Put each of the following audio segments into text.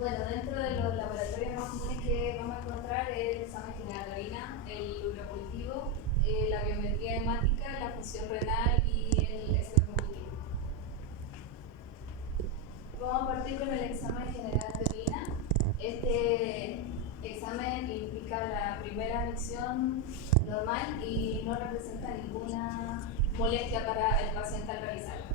Bueno, dentro de los laboratorios más comunes que vamos a encontrar es el examen general de orina, el urocultivo, la biometría hemática, la función renal y el espermcultivo. Vamos a partir con el examen general de orina. Este examen implica la primera micción normal y no representa ninguna molestia para el paciente al realizarla.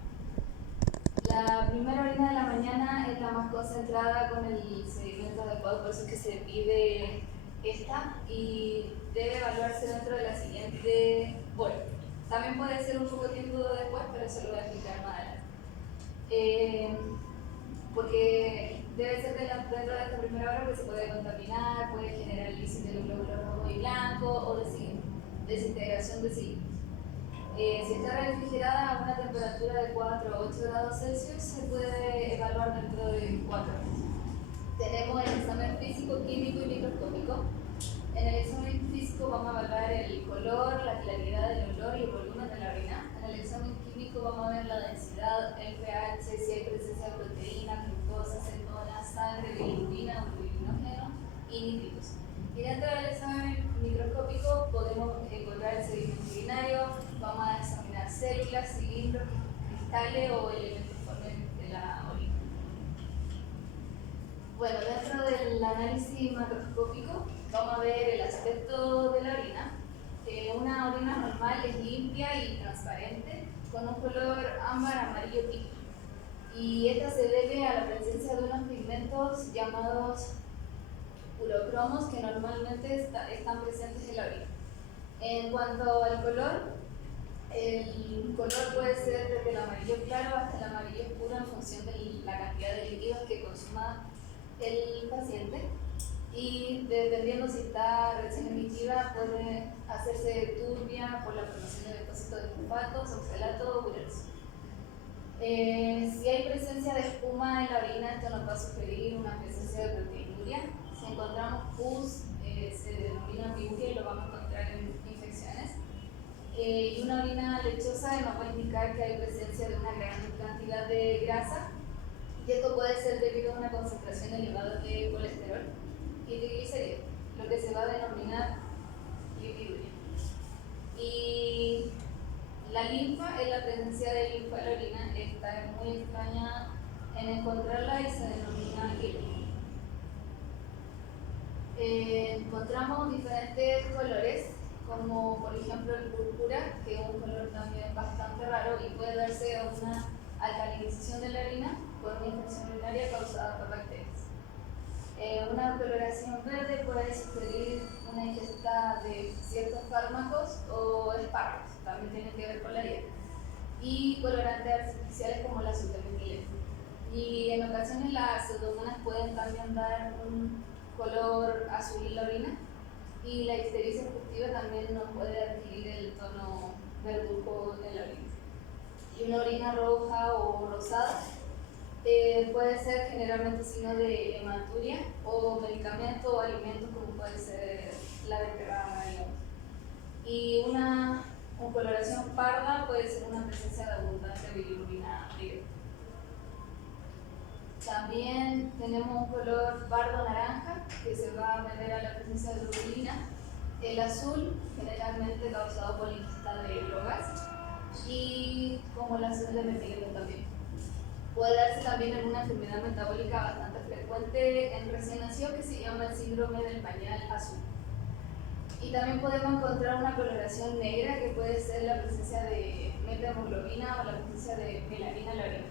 La primera orina de la mañana es la más concentrada con el sedimento adecuado, por eso es que se pide esta y debe evaluarse dentro de la siguiente hora. También puede ser un poco tiempo después, pero eso lo voy a explicar más adelante. Porque debe ser dentro de esta primera hora, porque se puede contaminar, puede generar lisis de los glóbulos rojos y blancos o desintegración de cilindros. Si está refrigerada a una temperatura de 4 a 8 grados Celsius, se puede evaluar dentro de 4 horas. Tenemos el examen físico, químico y microscópico. En el examen físico vamos a evaluar el color, la claridad del olor y el volumen de la orina. En el examen químico vamos a ver la densidad, el pH, si hay presencia de proteína, glucosa, cetona, sangre, bilirrubina, urobilinógeno y nítridos. Y dentro del examen microscópico podemos encontrar el sedimento urinario, vamos a examinar células, cilindros, cristales o elementos formes de la orina. Bueno, dentro del análisis macroscópico vamos a ver el aspecto de la orina. Una orina normal es limpia y transparente, con un color ámbar amarillo típico. Y esta se debe a la presencia de unos pigmentos llamados urocromos que normalmente están presentes en la orina. En cuanto al color, el color puede ser desde el amarillo claro hasta el amarillo oscuro en función de la cantidad de líquidos que consuma el paciente, y dependiendo si está recién emitida puede hacerse turbia por la formación de depósitos de fosfatos, oxalato o ureros. Si hay presencia de espuma en la orina, esto nos va a sugerir una presencia de proteinuria. Si encontramos pus, se denomina piuria y lo vamos a encontrar en infecciones. Y una orina lechosa nos va a indicar que hay presencia de una gran cantidad de grasa, y esto puede ser debido a una concentración elevada de colesterol y triglicéridos, lo que se va a denominar lipiduria. Y la linfa es la presencia de linfa en la orina. Esta es muy extraña en encontrarla y se denomina hielo. Encontramos diferentes colores, como por ejemplo el púrpura, que es un color también bastante raro y puede darse a una alcalinización de la orina por una infección urinaria causada por bacterias. Una coloración verde puede sugerir una ingesta de ciertos fármacos o espárragos, también tiene que ver con la dieta, y colorantes artificiales como la azulmetileno. Y en ocasiones las pseudomonas pueden también dar un color azul en la orina, y la ictericia efectiva también nos puede adquirir el tono verduzco en la orina. Y una orina roja o rosada puede ser generalmente signo de hematuria o medicamento o alimentos, como puede ser la beterraga, digamos. Y una coloración parda puede ser una presencia de abundancia de bilirrubina directa. También tenemos un color pardo naranja que se va a deber a la presencia de bilirrubina. El azul, generalmente causado por la ingesta de drogas, y como el azul de metileno también. Puede darse también en una enfermedad metabólica bastante frecuente en recién nacido que se llama el síndrome del pañal azul. Y también podemos encontrar una coloración negra que puede ser la presencia de metahemoglobina o la presencia de melanina en la orina.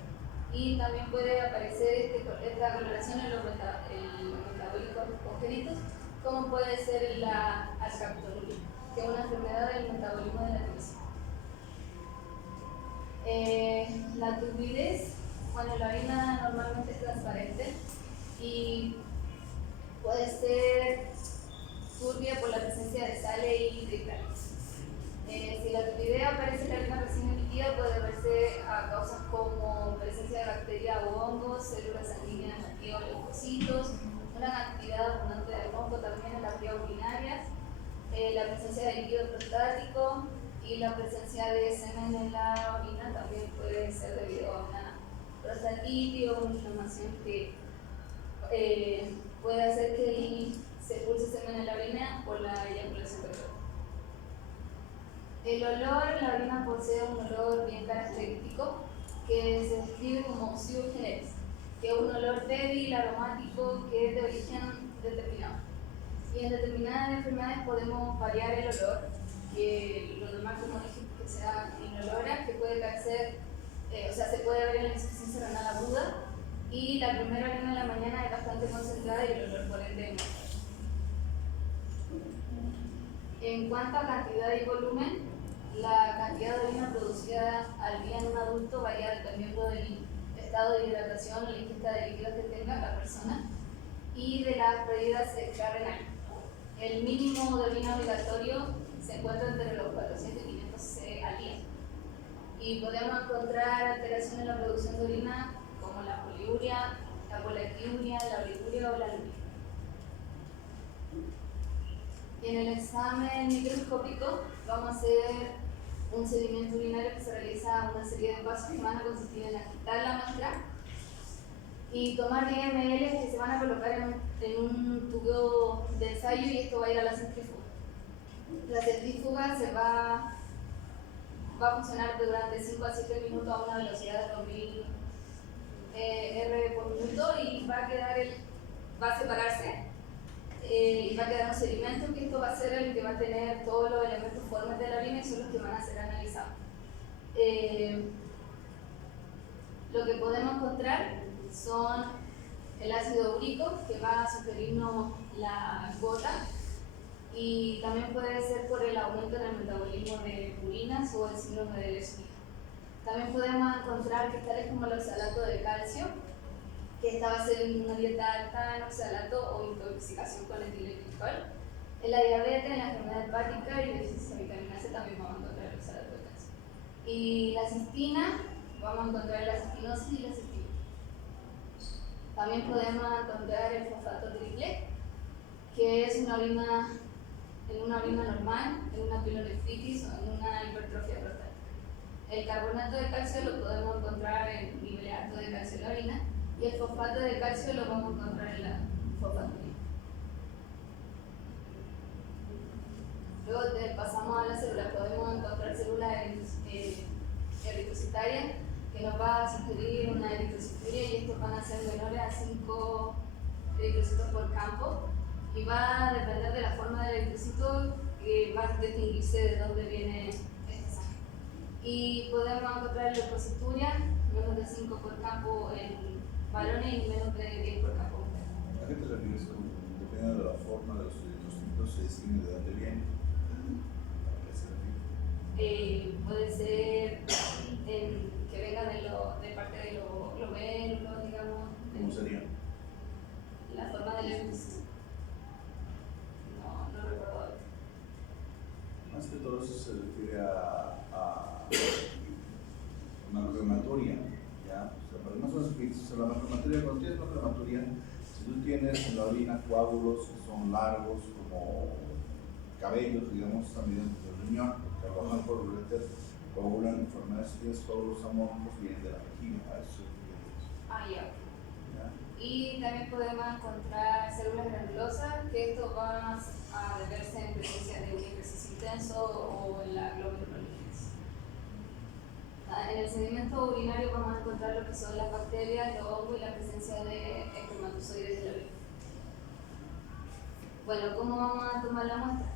Y también puede aparecer esta coloración en los metabólicos congénitos, como puede ser la alcaptonuria, que es una enfermedad del metabolismo de la glicina. La turbidez, bueno, la orina normalmente es transparente y puede ser turbia por la presencia de sales y cristales. Si la turbidez aparece en la orina recién emitida, puede verse a causas como presencia de bacterias o hongos, células sanguíneas activas o leucocitos, una cantidad abundante de moco también en las vías urinarias, la presencia de líquido prostático y la presencia de semen en la orina también puede ser debido a una prostatitis o una inflamación que puede hacer que se expulse semen en la orina por la eyaculación precoz. El olor, la orina posee un olor bien característico que se describe como pseudo generis, que es un olor débil, aromático, que es de origen determinado. Y en determinadas enfermedades podemos variar el olor, que lo normal, como dije, que sea inolora, que puede carecer, se puede ver en la insuficiencia renal aguda, y la primera orina en la mañana es bastante concentrada y el olor por ende es más fuerte. En cuanto a cantidad y volumen, la cantidad de orina producida al día en un adulto varía dependiendo del estado de hidratación o la ingesta de líquidos que tenga la persona y de las pérdidas extrarrenales. El mínimo de orina obligatorio se encuentra entre los 400 y 500 cc al día. Y podemos encontrar alteraciones en la producción de orina como la poliuria, la polaquiuria, la oliguria o la luria. Y en el examen microscópico vamos a hacer un sedimento urinario que se realiza una serie de pasos que van a consistir en agitar la muestra y tomar 10 ml que se van a colocar en un tubo de ensayo y esto va a ir a la centrífuga. La centrífuga va a funcionar durante 5 a 7 minutos a una velocidad de 2000 R por minuto y va a separarse y va a quedar un sedimento que esto va a ser el que va a tener todos los elementos formes de la orina y son los que van a ser analizados. Lo que podemos encontrar son el ácido úrico que va a sugerirnos la gota y también puede ser por el aumento en el metabolismo de purinas o el síndrome de Lesch-Nyhan. También podemos encontrar cristales como el oxalato de calcio, que esta va a ser una dieta alta en oxalato o intoxicación con etilenglicol. En la diabetes, en la enfermedad hepática y deficiencia de vitamina C también vamos a encontrar el oxalato de calcio. Y la cistina, vamos a encontrar la cistinosis y la cistina. También podemos encontrar el fosfato triple, que es una orina normal, en una pielonefritis o en una hipertrofia prostática. El carbonato de calcio lo podemos encontrar en nivel alto de calcio en la orina y el fosfato de calcio lo vamos a encontrar en la fosfaturina. Luego pasamos a las células, podemos encontrar células eritrocitarias que nos va a sugerir una eritrocituria y estos van a ser menores a 5 eritrocitos por campo y va a depender de la forma del eritrocito que va a distinguirse de dónde viene esta sangre. Y podemos encontrar leucocituria, menos de 5 por campo en varones y menos de 10 por campo en mujeres. ¿A qué te refieres? Dependiendo de la forma de los eritrocitos, se distingue de dónde viene. ¿A qué se refiere? Puede ser que venga de parte de los glomérulos, digamos. ¿Cómo sería? La forma del eritrocito. No recuerdo ahora. Más que todo eso se refiere a una macromatoria, ¿ya? O sea, para más o menos, la macromatoria, cuando tienes macromatoria, si tú tienes en la orina coágulos que son largos, como cabellos, digamos, también del riñón, porque a lo mejor por los ureter coagulan enfermedades, si tienes coágulos amorfos, vienen de la vejiga, a eso se refiere eso. Ya. ¿Ya? Y también podemos encontrar células granulosas, que esto va a deberse en presencia de un ejercicio intenso o en la glomerulolitis. En el sedimento urinario vamos a encontrar lo que son las bacterias, los hongos y la presencia de espermatozoides de la orina. Bueno, ¿cómo vamos a tomar la muestra?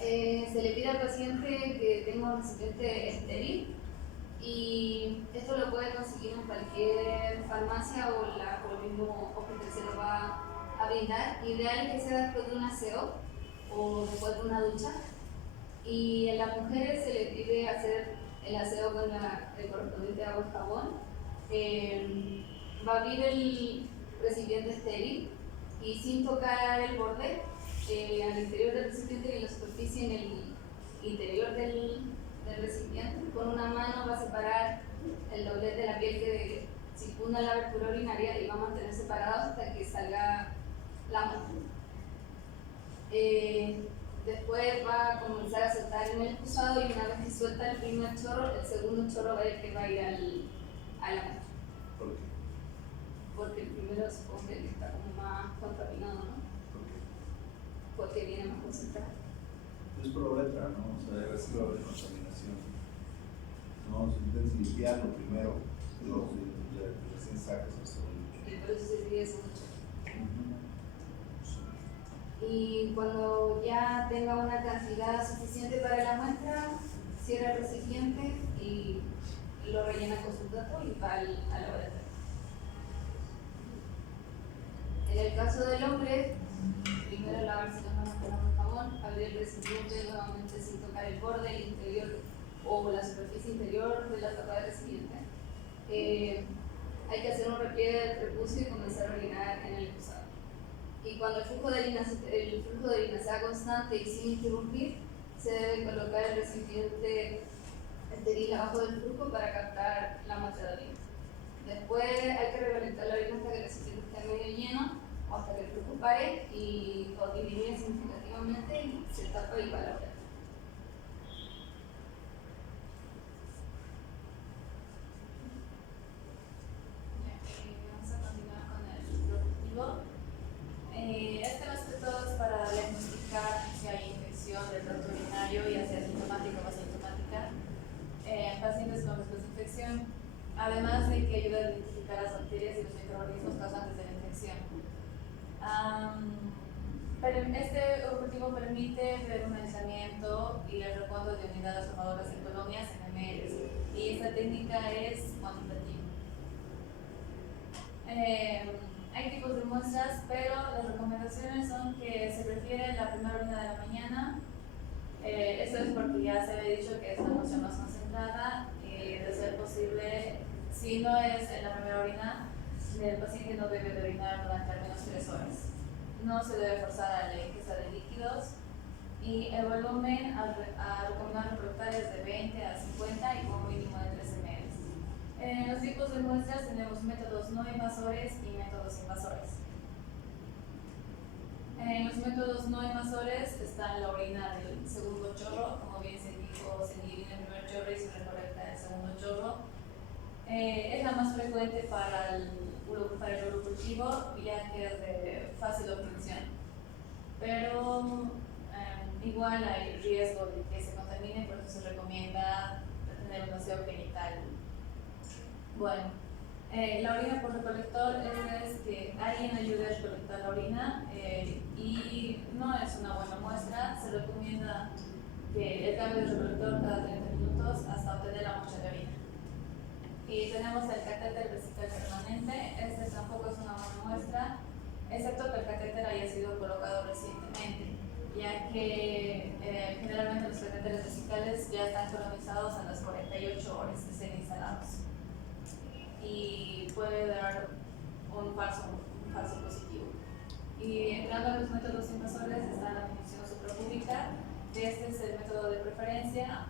Se le pide al paciente que tenga un recipiente estéril y esto lo puede conseguir en cualquier farmacia o el mismo hospital se lo va a brindar. Ideal es que sea después de un aseo o después de una ducha. Y en las mujeres se le pide hacer el aseo con el correspondiente agua y jabón. Va a abrir el recipiente estéril y sin tocar el borde al interior del recipiente y en la superficie en el interior del recipiente. Con una mano va a separar el doblez de la piel que circunda la abertura urinaria y va a mantener separados hasta que salga la muestra. Después va a comenzar a soltar en el excusado y una vez que suelta el primer chorro, el segundo chorro va a ir que va a ir a la muestra. ¿Por qué? Porque porque el primero supongo que está como más contaminado, ¿no? ¿Por qué? Porque viene más concentrado. Es por la letra, ¿no? O sea, debe ser la de contaminación. No, si intentas limpiarlo primero, luego recién sacas el segundo. Y por eso se sigue eso mucho. Y cuando ya tenga una cantidad suficiente para la muestra, cierra el recipiente y lo rellena con sus datos y va al laboratorio. En el caso del hombre, primero lavarse las manos con agua y jabón, abrir el recipiente nuevamente sin tocar el borde, el interior o la superficie interior de la tapa del recipiente. Hay que hacer un repliegue del prepucio y comenzar a orinar en el excusado. Y cuando el flujo de orina sea constante y sin interrumpir, se debe colocar el recipiente estéril abajo del flujo para captar la muestra de orina. Después hay que recalentar la orina hasta que el recipiente esté medio lleno o hasta que el flujo pare y o disminuye significativamente y se tapa y va a la hora. Vamos a continuar con el productivo. Este más que todo es para diagnosticar si hay infección del tracto urinario, ya sea sintomática o asintomática, en pacientes con riesgos de infección, además de que ayuda a identificar las bacterias y los microorganismos causantes de la infección. Pero este último permite ver un aislamiento y el recuento de unidades formadoras en colonias en ml, y esta técnica es cuantitativa. Hay tipos de muestras, pero las recomendaciones son que se prefiere la primera orina de la mañana. Esto es porque ya se había dicho que es la muestra más concentrada y, de ser posible, si no es en la primera orina, el paciente no debe de orinar durante al menos 3 horas. No se debe forzar a la ingesta de líquidos y el volumen a recomendar reproductor es de 20 a 50 y como mínimo de 13 ml. En los tipos de muestras tenemos métodos no invasores y métodos invasores. En los métodos no invasores está la orina del segundo chorro, como bien se dijo, se divide el primer chorro y se recolecta el segundo chorro. Es la más frecuente para el urocultivo, ya que es de fácil obtención. Pero igual hay riesgo de que se contamine, por eso se recomienda tener un aseo genital. Bueno, la orina por recolector es que alguien ayude a recolectar la orina y no es una buena muestra. Se recomienda que el cambio de recolector cada 30 minutos hasta obtener la muestra de orina. Y tenemos el catéter vesical permanente. Este tampoco es una buena muestra, excepto que el catéter haya sido colocado recientemente, ya que generalmente los catéteres vesicales ya están colonizados a las 48 horas de ser instalados y puede dar un falso positivo. Y entrando a los métodos invasores está la función suprapúbica. Este es el método de preferencia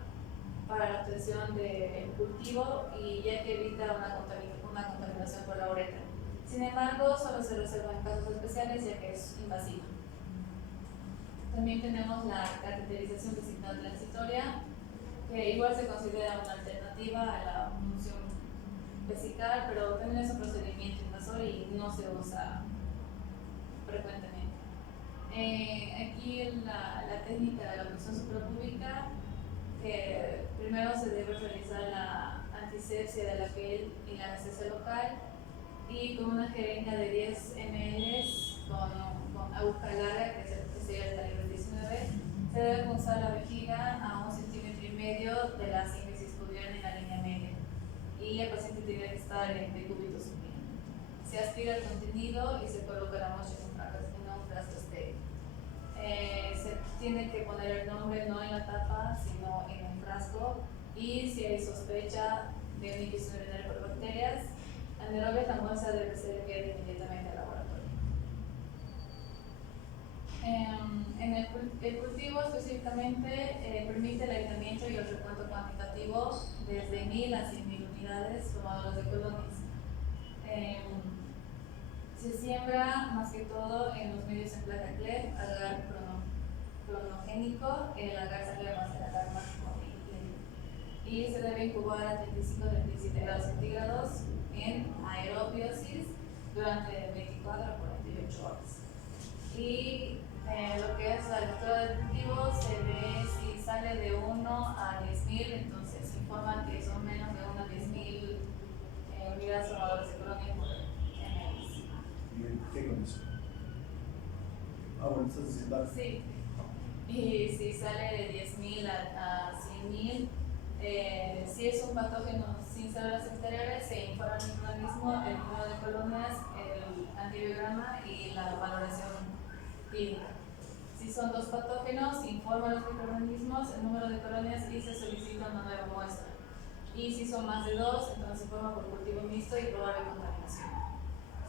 para la obtención del cultivo y ya que evita una contaminación por la uretra. Sin embargo, solo se reserva en casos especiales ya que es invasiva. También tenemos la cateterización vesical transitoria, que igual se considera una alternativa a la función vesical, pero también es un procedimiento invasor y no se usa frecuentemente. Aquí la técnica de la punción suprapúbica, que primero se debe realizar la antisepsia de la piel y la anestesia local, y con una jeringa de 10 ml con aguja larga, que sería el calibre 19, se debe punzar la vejiga a 1,5 centímetros de la síntesis pubiana en la línea media, y el paciente tiene que estar en decúbito supino. Se aspira el contenido y se coloca la muestra en un frasco estéril. Se tiene que poner el nombre no en la tapa, sino en el frasco, y si hay sospecha de una infección urinaria por bacterias anaerobias, la muestra debe ser enviada inmediatamente al laboratorio. En el cultivo específicamente permite el aislamiento y el recuento cuantitativo desde 1000 a 100.000 unidades formadoras de colonias. Se siembra más que todo en los medios en placa CLEF, agar cronogénico, el agar saclema, el agar máximo, y se debe incubar a 35-37 grados centígrados en aerobiosis durante 24 a 48 horas. Y lo que es la lectura del cultivo se ve si sale de 1 a 10.000, entonces se informa que son menos de 1 a 10.000 unidades formadoras de colonia por ml. ¿Y qué con eso? Bueno, estás diciendo. Sí. Y si sale de 10.000 a 100.000, si es un patógeno sin células exteriores, se informa el microorganismo, el número de colonias, el antibiograma y la valoración clínica. Si son 2 patógenos, se informa los microorganismos, el número de colonias y se solicita una nueva muestra. Y si son más de 2, entonces se forma por cultivo mixto y probable contaminación.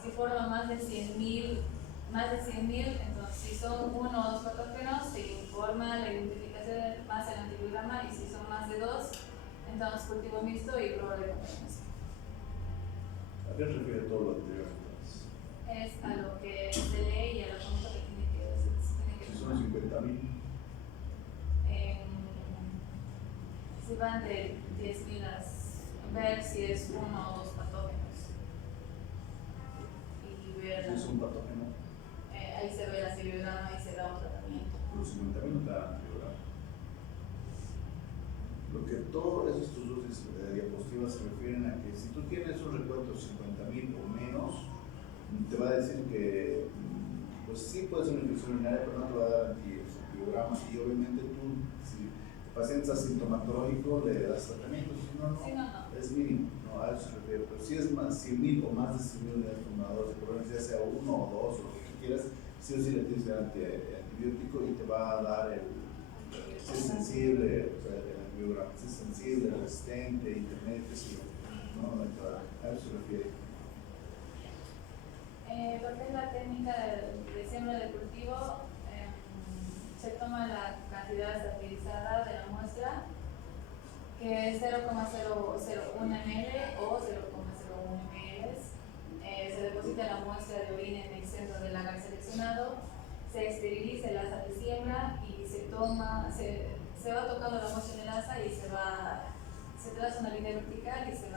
Si forma más de 100.000, entonces si son 1 o 2 patógenos, se informa la identificación más el antibiograma, y si son más de 2, entonces cultivo mixto y probable contaminación. ¿A qué se refiere todo lo anterior entonces? Es a lo que se lee y a la conducta que tiene que Si son 50.000. Si van de 10.000 a ver si es 1 o 2 patógenos. Y ver Si es un patógeno, ahí se ve el antibiograma y se da un tratamiento. los 50.000 no te dan antibiograma. Lo que todos estos dos diapositivas se refieren a que si tú tienes un recuento de 50.000 o menos, te va a decir que pues sí puede ser una infección urinaria, pero no te va a dar antibiograma. Y obviamente tú, si el paciente es asintomatológico, le das tratamiento, si no, Sí, no. es mínimo, no, a eso se refiere. Pero si es más 100.000 o más de 100.000 unidades formadoras de colonias, ya sea 1 o 2 o lo que tú quieras, sí o sí le tienes que dar antibiótico y te va a dar si es sensible, o sea, el antibiograma, si es sensible, resistente, intermedio, qué sé yo. No, a eso se refiere. Lo que es la técnica de siembra de cultivo, se toma la cantidad estabilizada de la muestra, que es 0,001 ml o 0,01 ml. Se deposita la muestra de orina en el centro del lagar seleccionado, se esteriliza el asa de siembra y se va tocando la muestra en el asa y se traza una línea vertical y se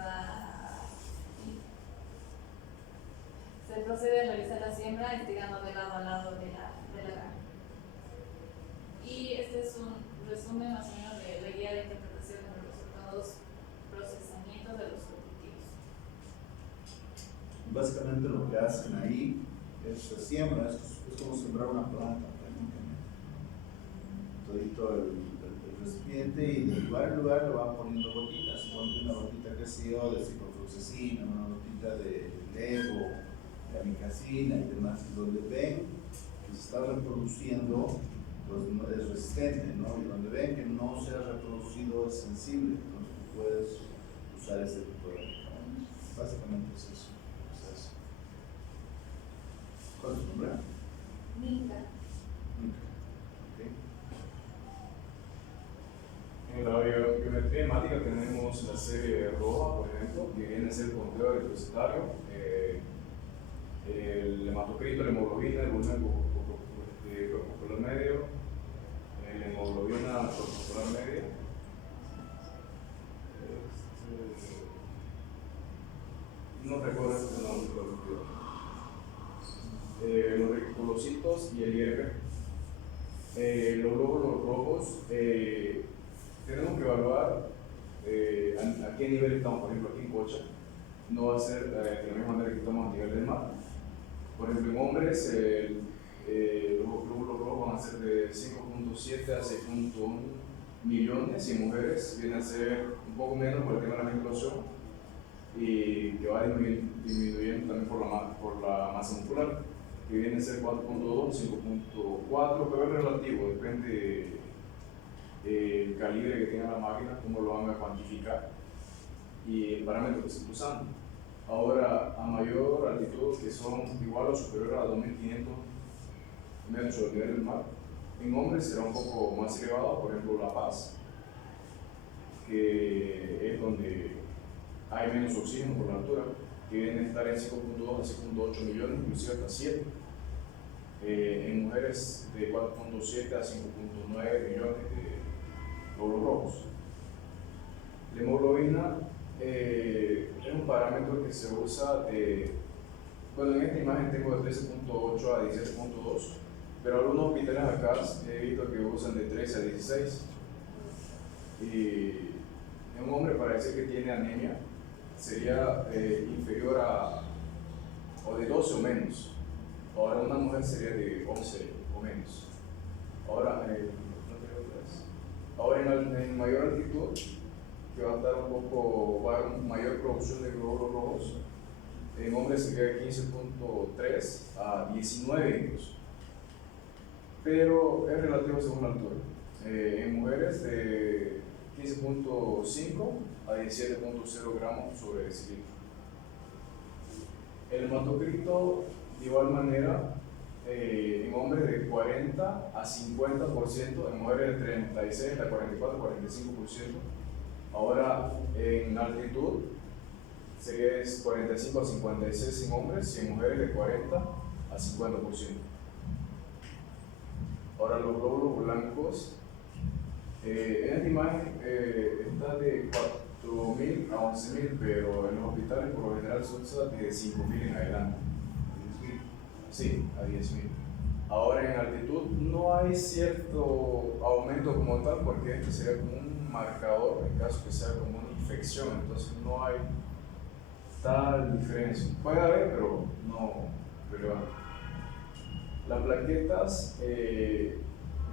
procede a realizar la siembra estirando de lado a lado de la gama. Y este es un resumen más o menos de la guía de interpretación de los resultados procesamiento de los cultivos. Básicamente lo que hacen ahí es siembra, es como sembrar una planta prácticamente. Todito el recipiente y de lugar en lugar le van poniendo gotitas, ponen una gotita que sé yo de ciprofloxacina, una gotita de levo, de amicacina y demás, y donde ven que se está reproduciendo, pues es resistente, ¿no? Y donde ven que no se ha reproducido es sensible, entonces tú puedes usar este tipo de medicamentos. Básicamente es eso. ¿Cuál es tu nombre? Minka. Okay. En la biometría hemática tenemos la serie roja, por ejemplo, que viene a ser el conteo eritrocitario, el hematocrito, la hemoglobina, el volumen corporal medio, la hemoglobina corporal media. No recuerdo el nombre, los reticulocitos y el IRB. Los glóbulos rojos, tenemos que evaluar a qué nivel estamos. Por ejemplo, aquí en Cocha no va a ser de la misma manera que estamos a nivel del mar. Por ejemplo, en hombres los glóbulos rojos van a ser de 5.7 a 6.1 millones, y en mujeres viene a ser un poco menos por el tema de la menstruación, y que va disminuyendo también por la masa muscular, que viene a ser 4.2, 5.4, pero es relativo, depende del calibre que tenga la máquina, cómo lo van a cuantificar y el parámetro que se está usando. Ahora, a mayor altitud, que son igual o superior a 2.500 metros sobre el nivel del mar, en hombres será un poco más elevado, por ejemplo La Paz, que es donde hay menos oxígeno por la altura, que viene a estar en 5.2 a 6.8 millones, inclusive hasta 7. En mujeres de 4.7 a 5.9 millones de glóbulos rojos. La hemoglobina es un parámetro que se usa de Bueno, en esta imagen tengo de 13.8 a 17.2, pero algunos hospitales acá he visto que usan de 13 a 16. Y en un hombre para decir que tiene anemia sería inferior a, o de 12 o menos. Ahora una mujer sería de 11 o menos. Ahora, en mayor altitud, que va a estar va a haber mayor producción de glóbulos rojos, en hombres sería de 15.3 a 19 incluso. Pero es relativo según la altura. En mujeres de 15.5 a 17.0 gramos sobre decilitro. El hematocrito, de igual manera, en hombres de 40 a 50%, en mujeres de 36 a 44 a 45%. Ahora, en altitud, sería de 45 a 56 en hombres y en mujeres de 40 a 50%. Ahora, los glóbulos blancos, en esta imagen está de 4.000 a 11.000, pero en los hospitales por lo general se usa de 5.000 en adelante. Sí, a 10.000. Ahora en altitud no hay cierto aumento como tal, porque este sería como un marcador en caso que sea como una infección, entonces no hay tal diferencia. Puede haber, pero no relevante. Las plaquetas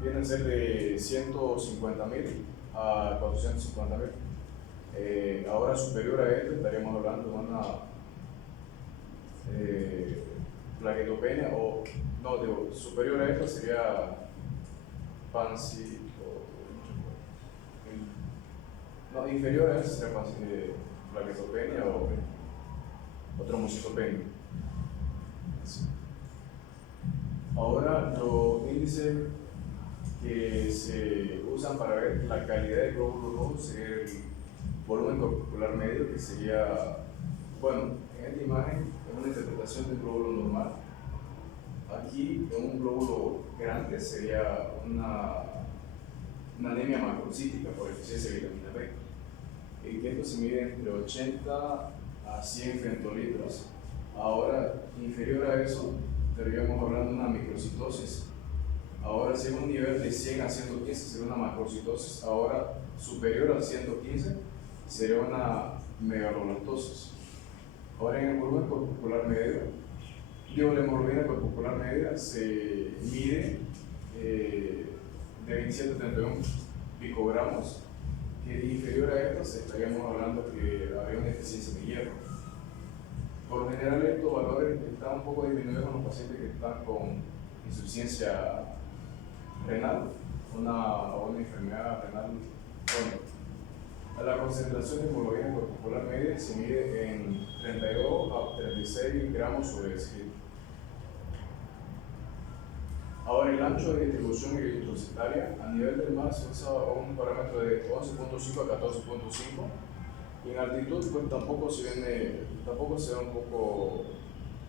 vienen a ser de 150.000 a 450.000. Ahora superior a esto estaríamos hablando de una plaquetopenia, o no, digo, superior a esto sería PANSI, no, inferior a eso sería plaquetopenia o trombocitopenia. Ahora, los índices que se usan para ver la calidad del glóbulo rojo sería el volumen corpuscular medio, que sería, bueno, en esta imagen es una interpretación del glóbulo normal. Aquí, en un glóbulo grande, sería una anemia macrocítica por eficiencia de vitamina B. Y que esto se mide entre 80 a 100 femtolitros. Ahora, inferior a eso, estaríamos hablando de una microcitosis. Ahora, si es un nivel de 100 a 115, sería una macrocitosis. Ahora, superior a 115, sería una megalolactosis. Ahora, en el volumen corpuscular medio, la hemoglobina corpuscular media se mide de 27 a 31 picogramos, que inferior a esto estaríamos hablando que habría una deficiencia de hierro. Por lo general, estos valores están un poco disminuidos en los pacientes que están con insuficiencia renal, una enfermedad renal crónica. La concentración de hemoglobina corpuscular media se mide en 32 a 36 gramos sobre decilitro. Ahora, el ancho de distribución eritrocitaria a nivel del mar se usa un parámetro de 11.5 a 14.5, y en altitud pues tampoco se da un poco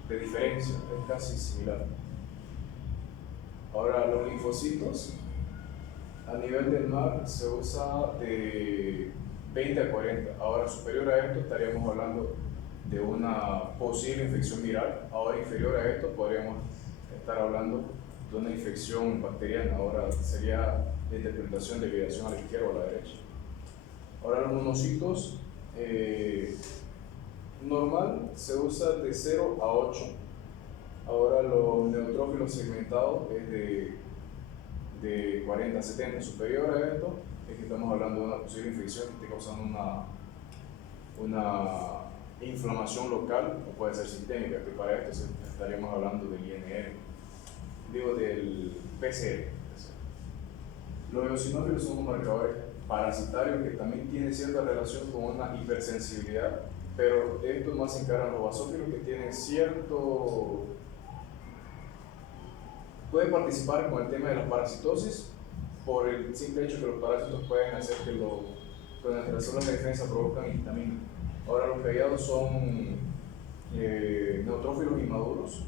de diferencia, es casi similar. Ahora, los linfocitos a nivel del mar se usa de 20 a 40. Ahora, superior a esto estaríamos hablando de una posible infección viral. Ahora, inferior a esto podríamos estar hablando de una infección bacteriana. Ahora sería la interpretación de ligación a la izquierda o a la derecha. Ahora, los monocitos normal se usa de 0 a 8. Ahora, los neutrófilos segmentados es de 40 a 70. Superior a esto es que estamos hablando de una posible infección que esté causando una inflamación local, o puede ser sistémica, que para esto estaríamos hablando del INR, del PCR. Los eosinófilos son unos marcadores parasitarios que también tienen cierta relación con una hipersensibilidad, pero estos más se encargan los basófilos, que tienen pueden participar con el tema de la parasitosis por el simple hecho que los parásitos pueden hacer que nuestras células de defensa provocan histamina. Ahora, los callados son neutrófilos inmaduros,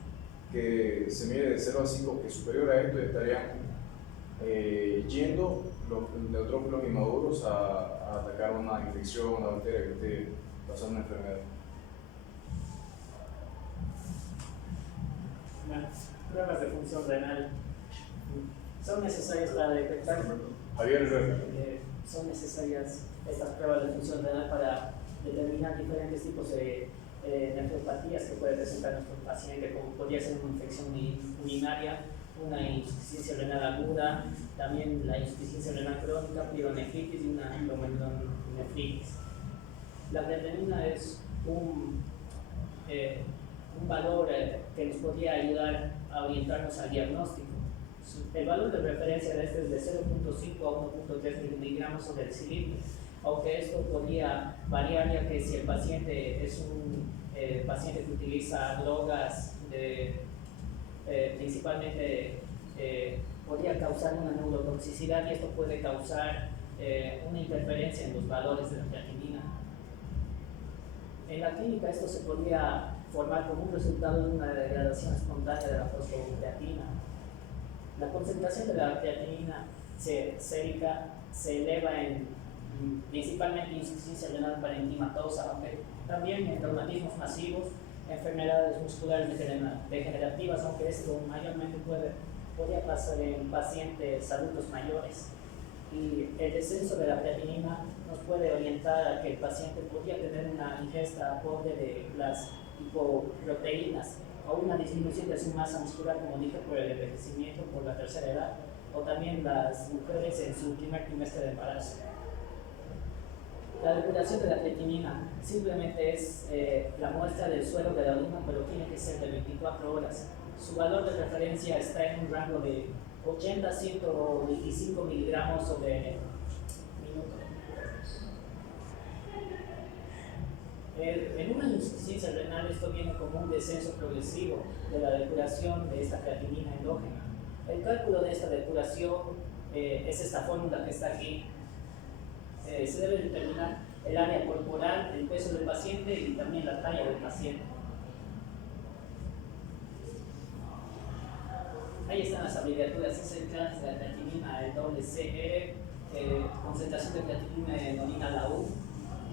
que se mide de 0 a 5, que superior a esto estarían yendo los neutrófilos inmaduros a atacar una infección, una bacteria que esté causando una enfermedad. pruebas de función renal son necesarias para detectar. Javier Herrera. Son necesarias estas pruebas de función renal para determinar diferentes tipos de nefropatías que puede presentar nuestro paciente, como podría ser una infección urinaria, una insuficiencia renal aguda, también la insuficiencia renal crónica, pielonefritis y una glomerulonefritis. La creatinina es un valor que nos podría ayudar a orientarnos al diagnóstico. El valor de referencia de este es de 0.5 a 1.3 miligramos sobre decilitro, aunque esto podría variar, ya que si el paciente es un paciente que utiliza drogas principalmente podría causar una neurotoxicidad, y esto puede causar una interferencia en los valores de la creatinina. En la clínica esto se podría formar como un resultado de una degradación espontánea de la fosfocreatina. La concentración de la creatinina sérica se eleva en principalmente insuficiencia renal parenquimatosa, aunque también en traumatismos masivos, enfermedades musculares degenerativas, aunque esto mayormente podría pasar en pacientes adultos mayores. Y el descenso de la creatinina nos puede orientar a que el paciente podría tener una ingesta pobre de las hipoproteínas o una disminución de su masa muscular, como dije, por el envejecimiento, por la tercera edad, o también las mujeres en su primer trimestre de embarazo. La depuración de la creatinina simplemente es la muestra del suero de la orina, pero tiene que ser de 24 horas. Su valor de referencia está en un rango de 80 a 125 miligramos sobre minuto. En una insuficiencia renal esto viene como un descenso progresivo de la depuración de esta creatinina endógena. El cálculo de esta depuración es esta fórmula que está aquí. Se debe determinar el área corporal, el peso del paciente y también la talla del paciente. Ahí están las abreviaturas cercanas de la creatinina, el WCR, concentración de creatinina en orina, la U.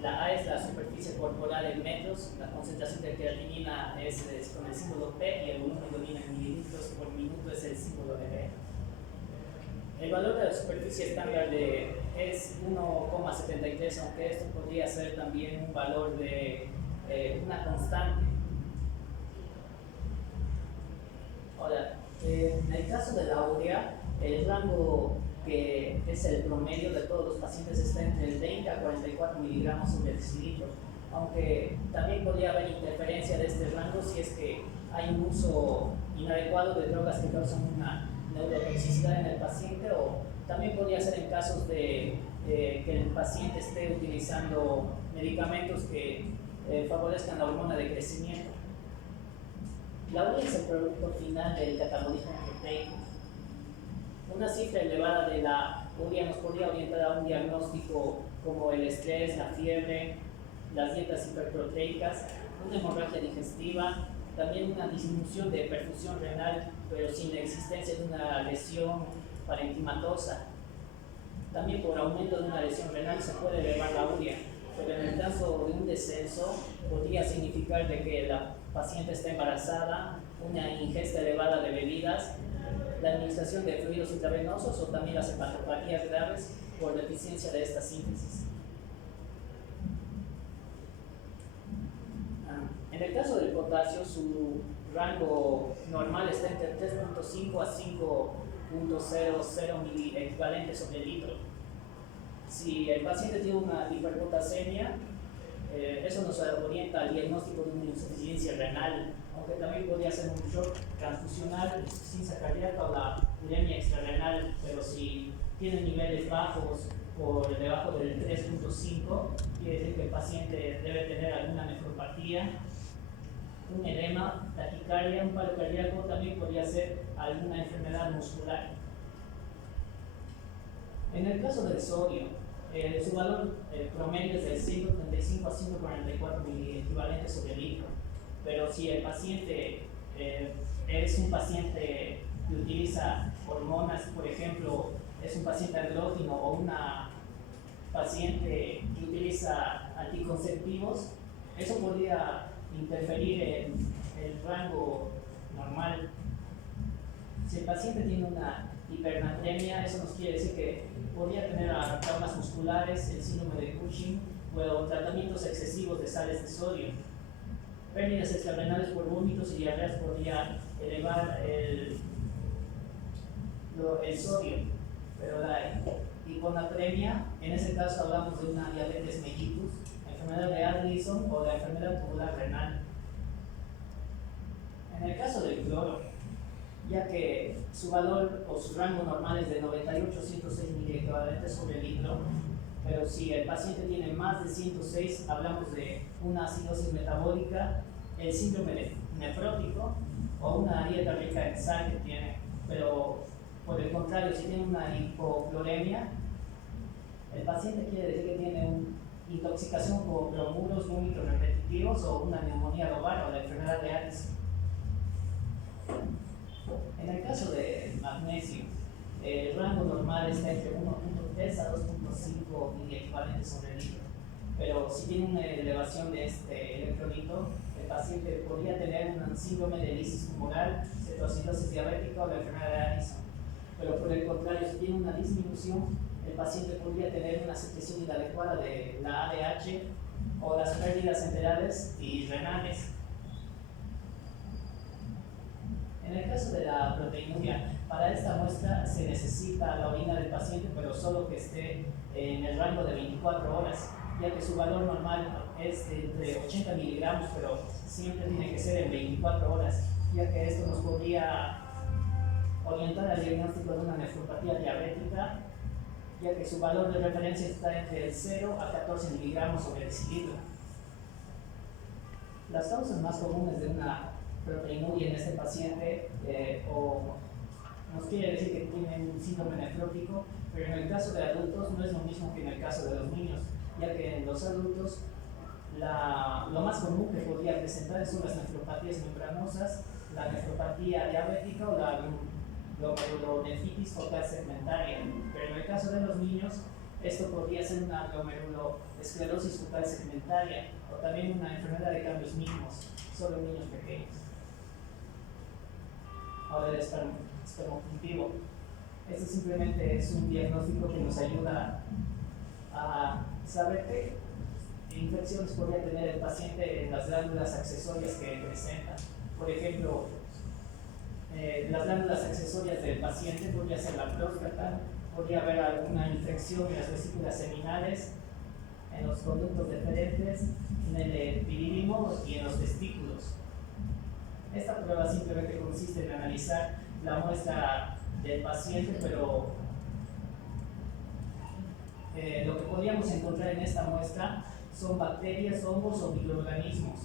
La A es la superficie corporal en metros, la concentración de creatinina es con el símbolo P, y el volumen de orina en mililitros por minuto es el símbolo de B. El valor de la superficie estándar es 1,73, aunque esto podría ser también un valor de una constante. Ahora, en el caso de la urea, el rango que es el promedio de todos los pacientes está entre el 20 a 44 miligramos sobre decilitro, aunque también podría haber interferencia de este rango si es que hay un uso inadecuado de drogas que causan una neurotoxicidad en el paciente, o también podría ser en casos de que el paciente esté utilizando medicamentos que favorezcan la hormona de crecimiento. La urea es el producto final del catabolismo proteico. Una cifra elevada de la urea nos podría orientar a un diagnóstico como el estrés, la fiebre, las dietas hiperproteicas, una hemorragia digestiva, también una disminución de perfusión renal, pero sin la existencia de una lesión parenquimatosa. También por aumento de una lesión renal se puede elevar la urea, pero en el caso de un descenso podría significar de que la paciente está embarazada, una ingesta elevada de bebidas, la administración de fluidos intravenosos o también las hepatopatías graves por deficiencia de esta síntesis. En el caso del potasio, su rango normal está entre 3.5 a 5.00 miliequivalentes sobre litro. Si el paciente tiene una hiperpotasemia, eso nos orienta al diagnóstico de una insuficiencia renal, aunque también podría ser un shock transfusional, insuficiencia cardíaca o la uremia extrarrenal, pero si tiene niveles bajos por debajo del 3.5, quiere decir que el paciente debe tener alguna nefropatía, un edema, taquicardia, un paro cardíaco, también podría ser alguna enfermedad muscular. En el caso del sodio, su valor promedio es de 135 a 144 miliequivalentes sobre litro, pero si el paciente es un paciente que utiliza hormonas, por ejemplo, es un paciente andrógino o una paciente que utiliza anticonceptivos, eso podría interferir en el rango normal. el paciente tiene una hipernatremia, eso nos quiere decir que podría tener traumas musculares, el síndrome de Cushing o tratamientos excesivos de sales de sodio. Pérdidas extrarrenales por vómitos y diarreas podría elevar el sodio, pero la hiponatremia, en ese caso hablamos de una diabetes mellitus, enfermedad de Addison o la enfermedad tubular renal. En el caso del cloro, ya que su valor o su rango normal es de 98 a 106 miliequivalentes sobre litro, pero si el paciente tiene más de 106, hablamos de una acidosis metabólica, el síndrome nefrótico o una dieta rica en sal que tiene, pero por el contrario, si tiene una hipocloremia, el paciente quiere decir que tiene una intoxicación por bromuros, vómitos repetitivos o una neumonía lobar o la enfermedad de Addison. En el caso de magnesio, el rango normal está entre 1.3 a 2.5 miliequivalentes sobre litro, pero si tiene una elevación de este electrolito, el paciente podría tener un síndrome de lisis tumoral, cetoacidosis diabética o la enfermedad de Addison. Pero por el contrario, si tiene una disminución, el paciente podría tener una secreción inadecuada de la ADH o las pérdidas enterales y renales. En el caso de la proteinuria, para esta muestra se necesita la orina del paciente, pero solo que esté en el rango de 24 horas, ya que su valor normal es entre 80 miligramos, pero siempre tiene que ser en 24 horas, ya que esto nos podría orientar al diagnóstico de una nefropatía diabética, ya que su valor de referencia está entre el 0 a 14 miligramos sobre decilitro. Las causas más comunes de una proteinuria en este paciente o nos quiere decir que tiene un síndrome nefrótico, pero en el caso de adultos no es lo mismo que en el caso de los niños, ya que en los adultos lo más común que podría presentar son las nefropatías membranosas, la nefropatía diabética o la glomerulonefritis focal segmentaria, pero en el caso de los niños esto podría ser una glomeruloesclerosis focal segmentaria o también una enfermedad de cambios mínimos, solo en niños pequeños. Ahora el espermocultivo. Esto simplemente es un diagnóstico que nos ayuda a saber qué infecciones podría tener el paciente en las glándulas accesorias que presenta. Por ejemplo, las glándulas accesorias del paciente podría ser la próstata, podría haber alguna infección en las vesículas seminales, en los conductos deferentes, en el epidídimo y en los testículos. Esta prueba simplemente consiste en analizar la muestra del paciente, pero lo que podríamos encontrar en esta muestra son bacterias, hongos o microorganismos.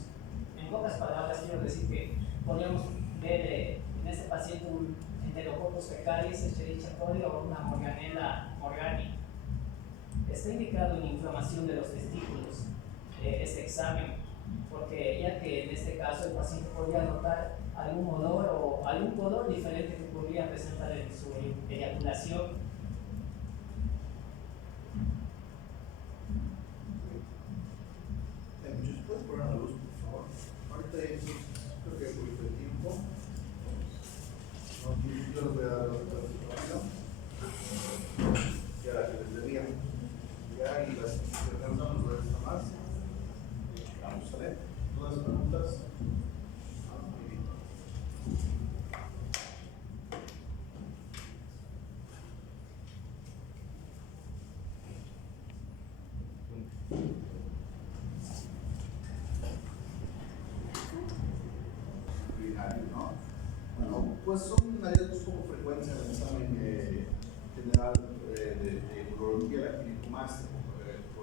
En pocas palabras quiero decir que podríamos ver en este paciente un Enterococcus fecalis, Escherichia coli o una Morganella morgani. Está indicado en inflamación de los testículos este examen, porque ya que en este caso el paciente podría notar algún olor o algún color diferente que podría presentar en su eyaculación. ¿Puedes poner la luz, por favor? Ahorita creo que hay un poquito de tiempo. Yo les voy a dar la información. Ya la que les debía. Ya, y las preguntas nos voy a estar más. Vamos a ver. Todas las preguntas. ¿No? Bueno, pues son hallazgos poco frecuentes en el examen general de urología, la ginecomastia, por ejemplo.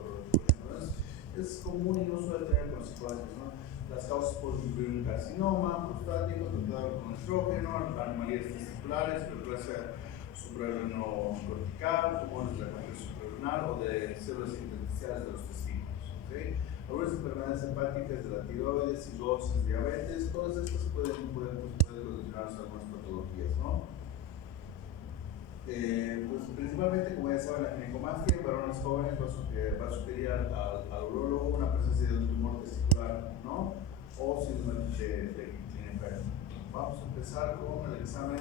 Es común y no suele tener consecuencias, ¿no? Las causas pueden incluir un carcinoma prostático tratado con estrógeno, anomalías testiculares, hiperplasia suprarrenal cortical, tumores de la corteza suprarrenal o de células intersticiales de los testículos. ¿Okay? Algunas enfermedades hepáticas de la tiroides, cirrosis, diabetes, todas estas pueden relacionarse a algunas patologías, ¿no? Pues principalmente, como ya saben, la ginecomastia en varones jóvenes va a sugerir al urólogo una presencia de un tumor testicular, ¿no? O síndrome de Klinefelter. Vamos a empezar con el examen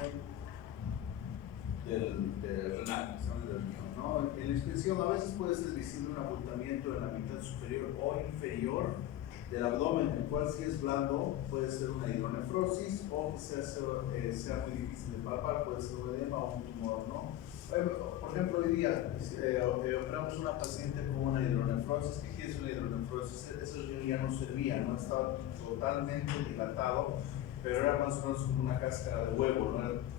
del renal, examen del riñón, ¿no? En la inspección a veces puede ser visible un abultamiento en la mitad superior o inferior del abdomen, el cual si es blando puede ser una hidronefrosis o quizás sea muy difícil de palpar, puede ser un edema o un tumor, ¿no? Por ejemplo, hoy día operamos una paciente con una hidronefrosis. ¿Qué es una hidronefrosis? Ese riñón ya no servía, no estaba totalmente dilatado, pero era más o menos como una cáscara de huevo, ¿no?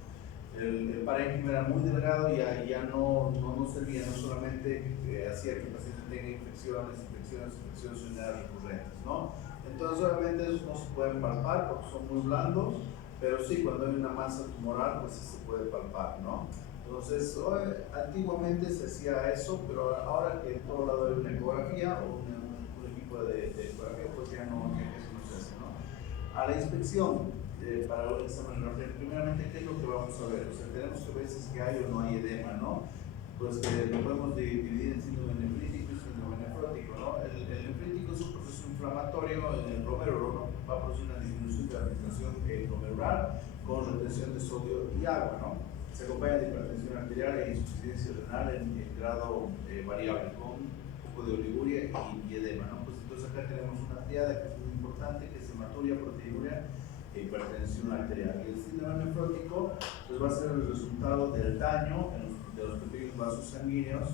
El parénquima era muy delgado y ya no servía, no solamente hacía que el paciente tenga infecciones urinarias recurrentes, ¿no? Entonces obviamente esos no se pueden palpar porque son muy blandos, pero sí, cuando hay una masa tumoral pues sí se puede palpar, ¿no? Entonces, antiguamente se hacía eso, pero ahora que en todo lado hay una ecografía o un equipo de ecografía, pues ya no, eso no se hace, ¿no? A la inspección para un examen renal, primeramente, ¿qué es lo que vamos a ver? O sea, tenemos que ver si es que hay o no hay edema, ¿no? Pues lo podemos dividir en síndrome nefrítico y síndrome nefrótico, ¿no? El nefrítico es un proceso inflamatorio en el glomérulo, ¿no? Va a producir una disminución de la filtración glomerular con retención de sodio y agua, ¿no? Se acompaña de hipertensión arterial e insuficiencia renal en grado variable, con un poco de oliguria y edema, ¿no? Pues entonces acá tenemos una triada que es muy importante, que es hematuria, proteinuria e hipertensión arterial. Y el síndrome nefrótico pues va a ser el resultado del daño de los pequeños vasos sanguíneos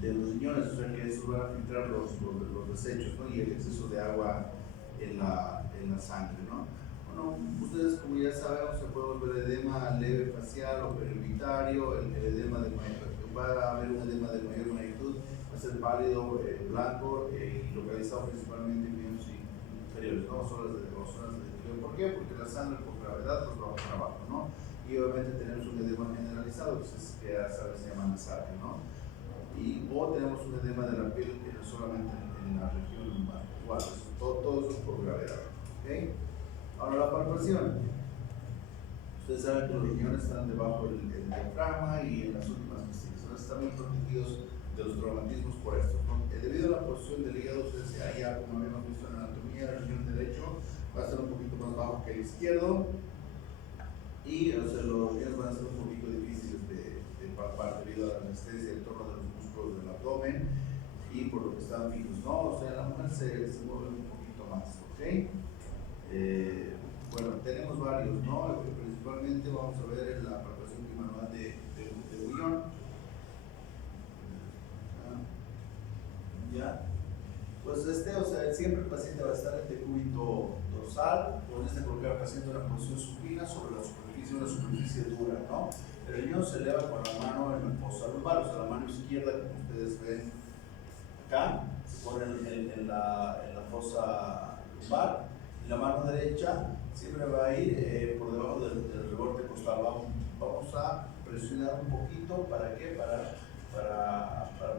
de los riñones, o sea que eso va a filtrar los desechos, ¿no? Y el exceso de agua en la sangre, ¿no? Bueno, ustedes como ya saben, se puede volver edema leve facial o periorbitario, el edema de mayor, va a haber un edema de mayor magnitud, va a ser pálido, blanco y localizado principalmente en miembros inferiores, ¿no? Zonas de interior. ¿Por qué? Porque la sangre por gravedad pues va para abajo, ¿no? Y obviamente tenemos un edema generalizado, que ya sabes, se llama nasario, ¿no? O tenemos un edema de la piel que no solamente en la región lumbar, igual, todo eso por gravedad, ¿ok? Ahora la palpación. Ustedes saben que los riñones están debajo del diafragma y en las últimas vestigios. Están muy protegidos de los traumatismos por esto, ¿no? Debido a la posición del hígado, ustedes allá, como habíamos visto en la anatomía, el riñón derecho va a ser un poquito más bajo que el izquierdo y o sea, los riñones van a ser un poquito difíciles de palpar debido a la resistencia en torno de los músculos del abdomen y por lo que están fijos, ¿no? O sea, la mujer se mueve un poquito más, ¿ok? Bueno, tenemos varios, ¿no? Principalmente vamos a ver la palpación manual de riñón. ¿Ya? Pues o sea, siempre el paciente va a estar en decúbito dorsal, puedes colocar al paciente en una posición supina sobre la superficie, una superficie dura, ¿no? El riñón se eleva con la mano en la fosa lumbar, o sea, la mano izquierda, como ustedes ven acá, se pone en la fosa lumbar, y la mano derecha siempre va a ir por debajo del reborte costal. Vamos a presionar un poquito, ¿para qué? Para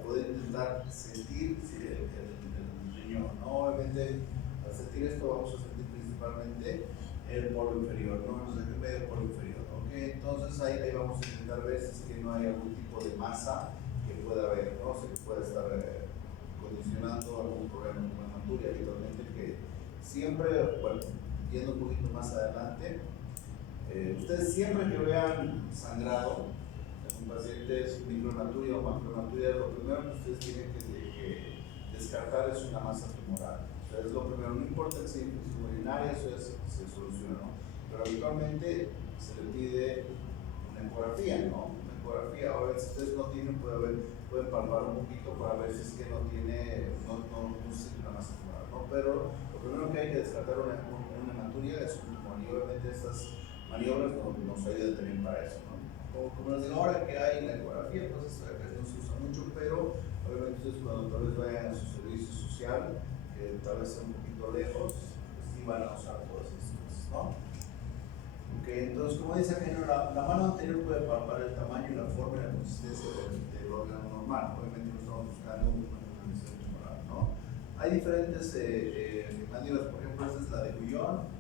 poder intentar sentir el riñón, ¿no? Obviamente, al sentir esto vamos a sentir principalmente el polo inferior, ¿no? El medio polo inferior, ¿ok? Entonces ahí vamos a intentar ver si es que no hay algún tipo de masa que pueda haber, ¿no? O sea, que pueda estar condicionando algún problema con la hematuria, habitualmente que siempre, bueno, yendo un poquito más adelante, ustedes siempre que vean sangrado en un paciente es microhematuria o macrohematuria, lo primero que ustedes tienen que descartar es una masa tumoral. O sea, es lo primero, no importa si es urinaria, eso ya se soluciona, ¿no? Pero habitualmente se le pide una ecografía, ¿no? Una ecografía, ahora si ustedes no tienen, pueden palpar un poquito para ver si es que no tiene, no existe una masa tumoral, ¿no? Pero lo primero que hay que descartar una hematuria es un tumor y obviamente estas maniobras nos ayudan también para eso, ¿no? Como les digo, ahora que hay la ecografía, pues eso no se usa mucho, pero obviamente ustedes cuando tal vez vayan a su servicio social, que tal vez sea un poquito lejos, pues sí van a usar todas esas cosas, ¿no? Ok, entonces como dice acá, la mano anterior puede palpar el tamaño y la forma y la consistencia del órgano normal. Obviamente no estamos buscando una lesión tumoral, ¿no? Hay diferentes maniobras, por ejemplo, esta es la de Guyon,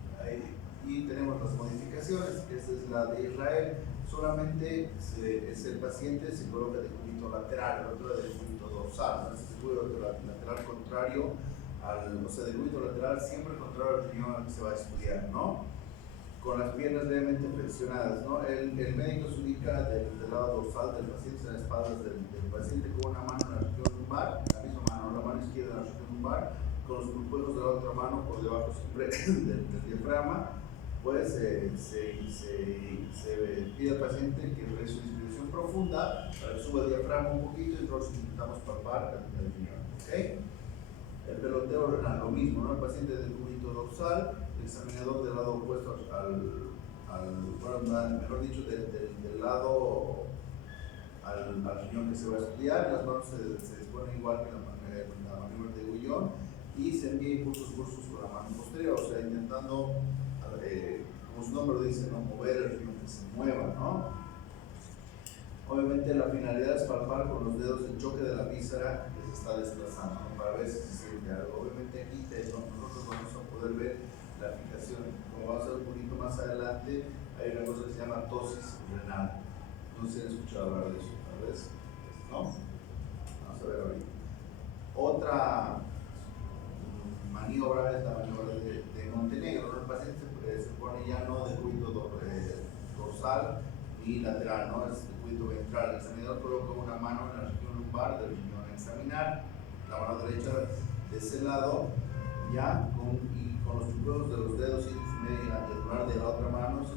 y tenemos las modificaciones, que esta es la de Israel. Solamente es el paciente se coloca de cúbito lateral, el otro de cúbito dorsal, ¿no? Este es el cúbito lateral contrario o sea, del cúbito lateral siempre contrario al riñón al que se va a estudiar, ¿no? con las piernas levemente flexionadas, ¿no? El médico se ubica del lado dorsal del paciente, en las espaldas del paciente, con una mano en la región lumbar, la misma mano, la mano izquierda en la región lumbar, con los puños de la otra mano por debajo siempre del diafragma. Pues se pide al paciente que realice una inspiración profunda para que suba el diafragma un poquito y nosotros intentamos palpar el riñón, ¿ok? El peloteo renal, lo mismo, ¿no? El paciente del cúbito dorsal, el examinador del lado opuesto bueno, mejor dicho, del lado al riñón que se va a estudiar. Las manos se disponen igual que la maniobra de Guillón y se envía impulsos bruscos con la mano posterior, o sea, intentando, como su nombre lo dice, ¿no? Mover el riñón, que se mueva, ¿no? Obviamente la finalidad es palpar con los dedos el choque de la víscera que se está desplazando, ¿no? Para ver si se siente algo. Obviamente aquí nosotros vamos a poder ver la aplicación. Como vamos a ver un poquito más adelante, hay una cosa que se llama tosis renal. No sé si han escuchado hablar de eso, tal vez, ¿no? Vamos a ver ahorita. Otra maniobra es la maniobra de Montenegro, ¿no? El paciente se pone ya no de cúbito dorsal ni lateral, ¿no? Es de cúbito ventral. El examinador coloca una mano en la región lumbar del riñón a examinar, la mano derecha de ese lado, ya y con los chupones de los dedos índice y medio y la diagonal de la otra mano se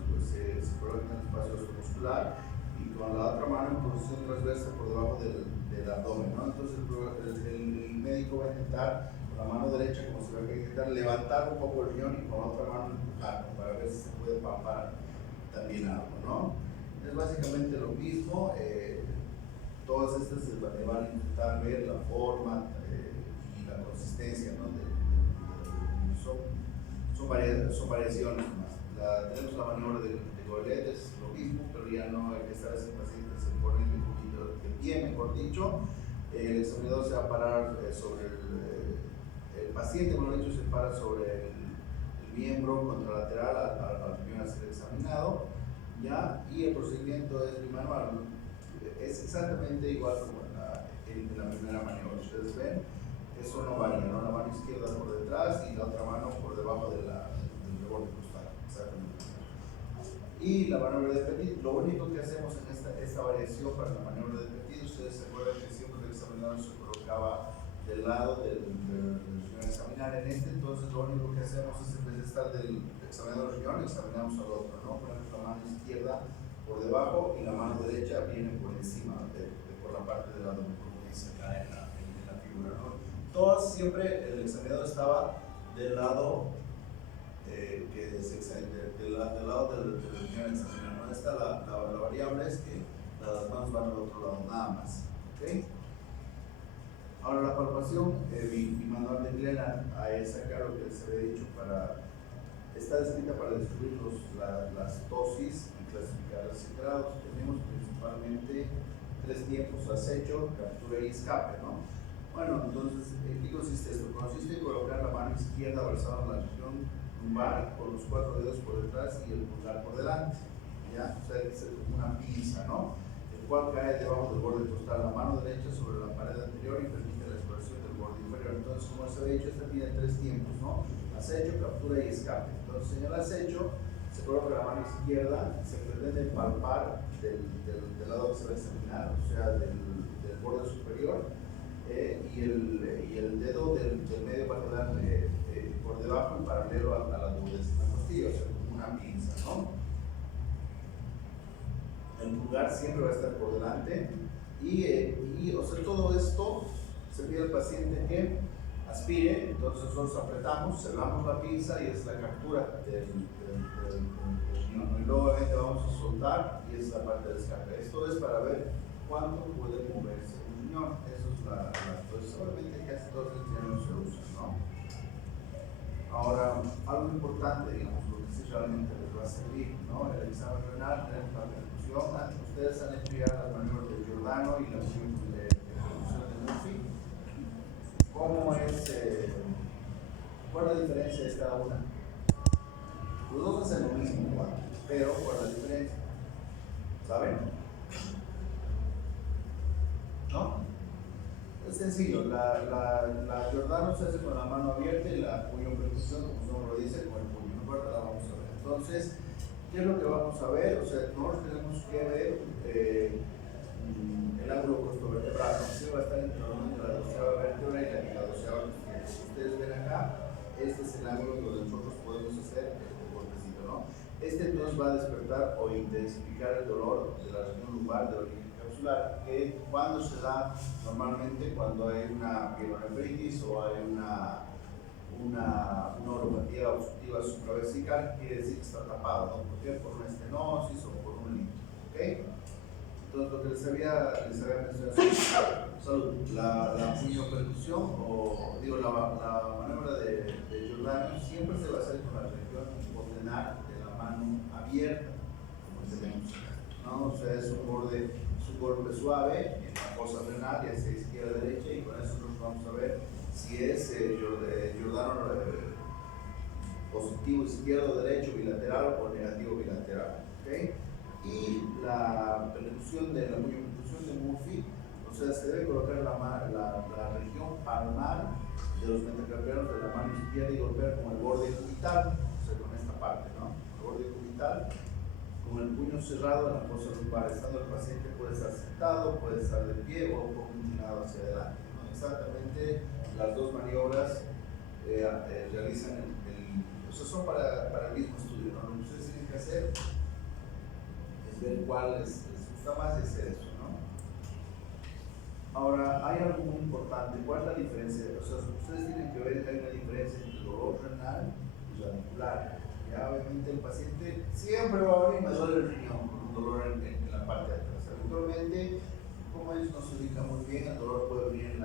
coloca en el espacio muscular, y con la otra mano en posición transversa por debajo del abdomen, ¿no? Entonces el médico va a intentar con la mano derecha, como se ve, que intentar levantar un poco el riñón y con la otra mano empujar, ¿no? Para ver si se puede palpar también algo, ¿no? Es básicamente lo mismo. Todas estas se van a intentar ver la forma y la consistencia, ¿no? Son variaciones más. Tenemos la maniobra de Goelet, es lo mismo, pero ya no hay que estar ese paciente se pone de pie, mejor dicho. El examinador se va a parar sobre el paciente, mejor dicho, se para sobre el miembro contralateral al riñón a ser examinado, ¿ya? Y el procedimiento es bimanual, ¿no? Es exactamente igual como en la primera maniobra. Ustedes ven, eso no varía, ¿no? La mano izquierda por detrás y la otra mano por debajo del reborde costal, exactamente. Y la maniobra de Petit, lo único que hacemos en esta variación para la maniobra de Petit, ustedes se acuerdan que siempre el examinador se colocaba del lado del examinar. En entonces lo único que hacemos es, en vez de estar del examinador riñón, examinamos al otro, ¿no? Ponemos la mano izquierda por debajo y la mano derecha viene por encima, por la parte del abdomen, como dice acá en la figura, ¿no? Todas siempre el examinador estaba del lado del lado del riñón examinador, ¿no? Esta la variable es que las manos van al otro lado nada más, ¿ok? Ahora la palpación bimanual de Glenn, es acá lo que se había dicho, está descrita para descubrir las tosis y clasificarlas en grados. Tenemos principalmente 3 tiempos: acecho, captura y escape, ¿no? Bueno, entonces, ¿en qué consiste esto? Consiste en colocar la mano izquierda abrazada en la región lumbar con los 4 dedos por detrás y el pulgar por delante, ¿ya? O sea, es como una pinza, ¿no? El cual cae debajo del borde costal, la mano derecha sobre la pared anterior y permite la exploración del borde inferior. Entonces, como se había dicho, esta tiene 3 tiempos, ¿no? Acecho, captura y escape. Entonces, en el acecho se coloca la mano izquierda, se pretende palpar del lado que se va a examinar, o sea, del borde superior, y el dedo del medio va a quedar por debajo y paralelo a la duodécima costilla, o sea, como una pinza, ¿no? El pulgar siempre va a estar por delante y o sea, todo esto se pide al paciente que aspire. Entonces nosotros apretamos, cerramos la pinza y es la captura del riñón, y luego obviamente vamos a soltar y es la parte del escape. Esto es para ver cuánto puede moverse el riñón. Eso es pues obviamente casi todos los riñones se usan, ¿no? Ahora, algo importante, digamos, lo que sí realmente les va a servir, ¿no? El examen renal, tenemos la perfusión. Ustedes han hecho ya las maniobras de Giordano y la perfusión de Murphy. ¿Cómo es? ¿Cuál es la diferencia de cada una? Los dos hacen lo mismo, igual, pero ¿cuál es la diferencia? ¿Saben? ¿No? Es sencillo. La Giordano se hace con la mano abierta y la puño percusión, como su nombre lo dice, con el puño. No importa, la vamos a ver. Entonces, ¿Qué es lo que vamos a ver? O sea, nosotros tenemos que ver el ángulo costovertebral, que va a estar entre la doceava vértebra y la doceava costilla. Ustedes ven acá, este es el ángulo donde nosotros podemos hacer este golpecito, ¿no? Este entonces va a despertar o intensificar el dolor de la región lumbar de origen capsular, que cuando se da normalmente cuando hay una pielonefritis o hay una neuropatía obstructiva supravesical, quiere decir que está tapado, ¿no? ¿Por qué? Por una estenosis o por un límite, ¿ok? Entonces, lo que les había mencionado, salud, la puño-percusión, o digo, la maniobra de Giordano siempre se va a hacer con la región hipotenar de la mano abierta, como tenemos, ¿no? O sea, es un golpe suave en la fosa renal, ya sea izquierda-derecha, y con eso nos vamos a ver si es Giordano positivo izquierdo-derecho bilateral o negativo bilateral, ¿ok? Y la percusión de la percusión de Murphy, o sea, se debe colocar la región palmar de los metacarpianos de la mano izquierda y golpear con el borde cubital, o sea, con esta parte, ¿no? El borde cubital, con el puño cerrado en la fosa lumbar. Estando el paciente puede estar sentado, puede estar de pie o un poco inclinado hacia adelante, ¿no? Exactamente las dos maniobras realizan o sea, son para el mismo estudio, ¿no? Lo que ustedes tienen que hacer es ver cuál les gusta más y hacer eso, ¿no? Ahora, hay algo muy importante. ¿Cuál es la diferencia? O sea, ustedes tienen que ver que hay una diferencia entre dolor renal y radicular. Ya, obviamente, el paciente siempre va a venir, me duele el riñón con un dolor en la parte de atrás. Habitualmente, como ellos no se ubican muy bien, el dolor puede venir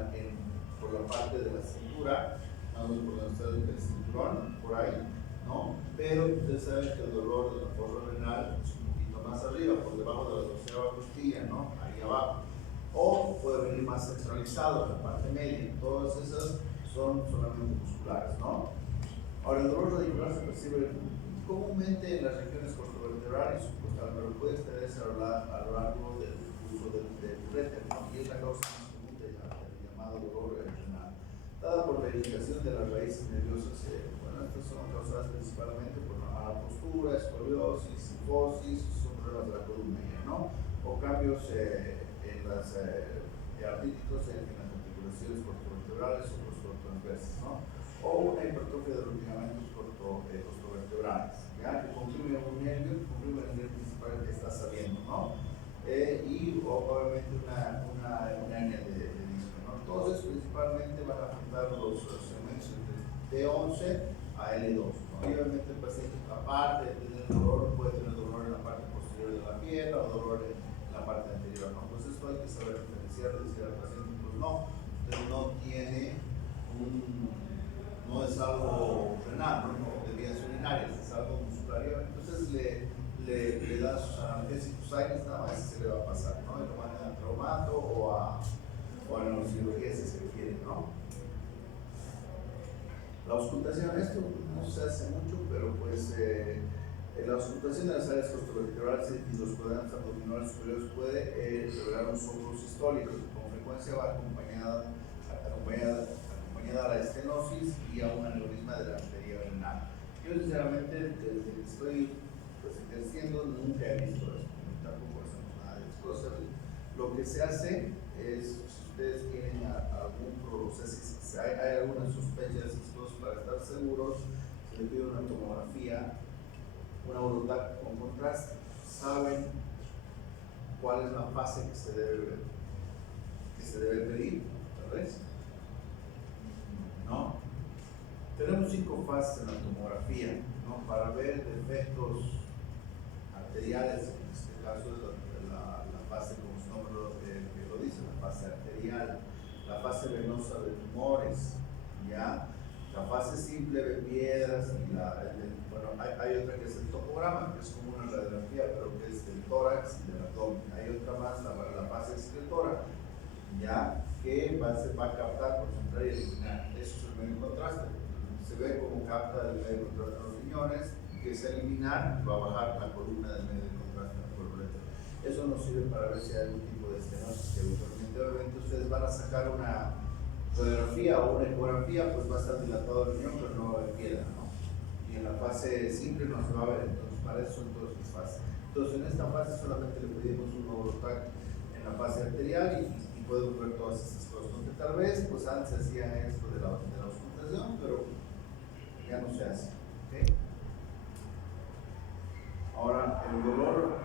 por la parte de la cintura, más o menos por donde está el cinturón, por ahí, ¿no? Pero ustedes saben que el dolor de la fosa renal es un poquito más arriba, por debajo de la doceava costilla, ¿no? Ahí abajo. O puede venir más centralizado en la parte media. Todas esas son solamente musculares, ¿no? Ahora, el dolor radicular se percibe comúnmente en las regiones costovertebral y subcostal, pero puede extenderse a lo largo del uso del uréter, ¿no? Y es la causa más común del llamado dolor renal, dada por la irritación de las raíces nerviosas. Bueno, estas son causadas principalmente por la postura, escoliosis, psicosis, son problemas de la columna, ¿no? O cambios en las artríticos en las articulaciones cortovertebrales o costotransversas, ¿no? O una hipertrofia de los ligamentos costovertebrales, ¿ya? Que comprime un nervio, comprime el nervio principal que está saliendo, ¿no? Y obviamente una hernia de disco, ¿no? Entonces, principalmente van a afectar los segmentos entre T11 a L2, ¿no? Y obviamente el paciente, aparte de tener dolor, puede tener dolor en la parte posterior de la pierna o dolor en la parte anterior, ¿no? Pues esto hay que saber diferenciar, decir al paciente, pues no, usted no tiene no es algo renal, ¿no? De vías urinarias, es algo muscular. Entonces le da sus analgésicos aires, nada más se le va a pasar, ¿no? Y lo mandan a traumato o a neurocirugía si se quiere, ¿no? La auscultación, esto no se hace mucho, pero pues la auscultación de las áreas costovertebrales y los cuadrantes abdominales superiores puede revelar un soplo sistólico, que con frecuencia va acompañada a la estenosis y a un aneurisma de la arteria renal. Yo sinceramente, desde que estoy pues, ejerciendo, nunca he visto esto, tampoco hacemos nada de estas cosas. Lo que se hace es, si ustedes tienen algún proceso, si hay alguna sospecha de esas cosas, para estar seguros, se le pide una tomografía, una Eurotac con contraste. ¿Saben cuál es la fase que se debe pedir? ¿Tal vez? ¿No? Tenemos 5 fases en la tomografía, ¿no? Para ver defectos arteriales, en este caso es la fase, como su nombre lo dice, la fase arterial, la fase venosa de tumores, ¿ya? La fase simple de piedras, y bueno, hay otra que es el topograma, que es como una radiografía, pero que es del tórax y del abdomen. Hay otra más, la fase excretora, ya, que va a captar, concentrar y eliminar. Eso es el medio contraste. Se ve como capta el medio contraste en los riñones, que es eliminar, va a bajar la columna del medio contraste en el uréter. Eso nos sirve para ver si hay algún tipo de estenosis, que obviamente ustedes van a sacar una radiografía o una ecografía, pues va a estar dilatado el riñón, pero no va a haber piedra, ¿no? Y en la fase simple no se va a ver, entonces para eso entonces fase. Entonces, en esta fase solamente le pedimos un Novorotac en la fase arterial y podemos ver todas estas cosas. Aunque tal vez, pues antes hacían esto de la auscultación, pero ya no se hace. ¿Okay? Ahora, el dolor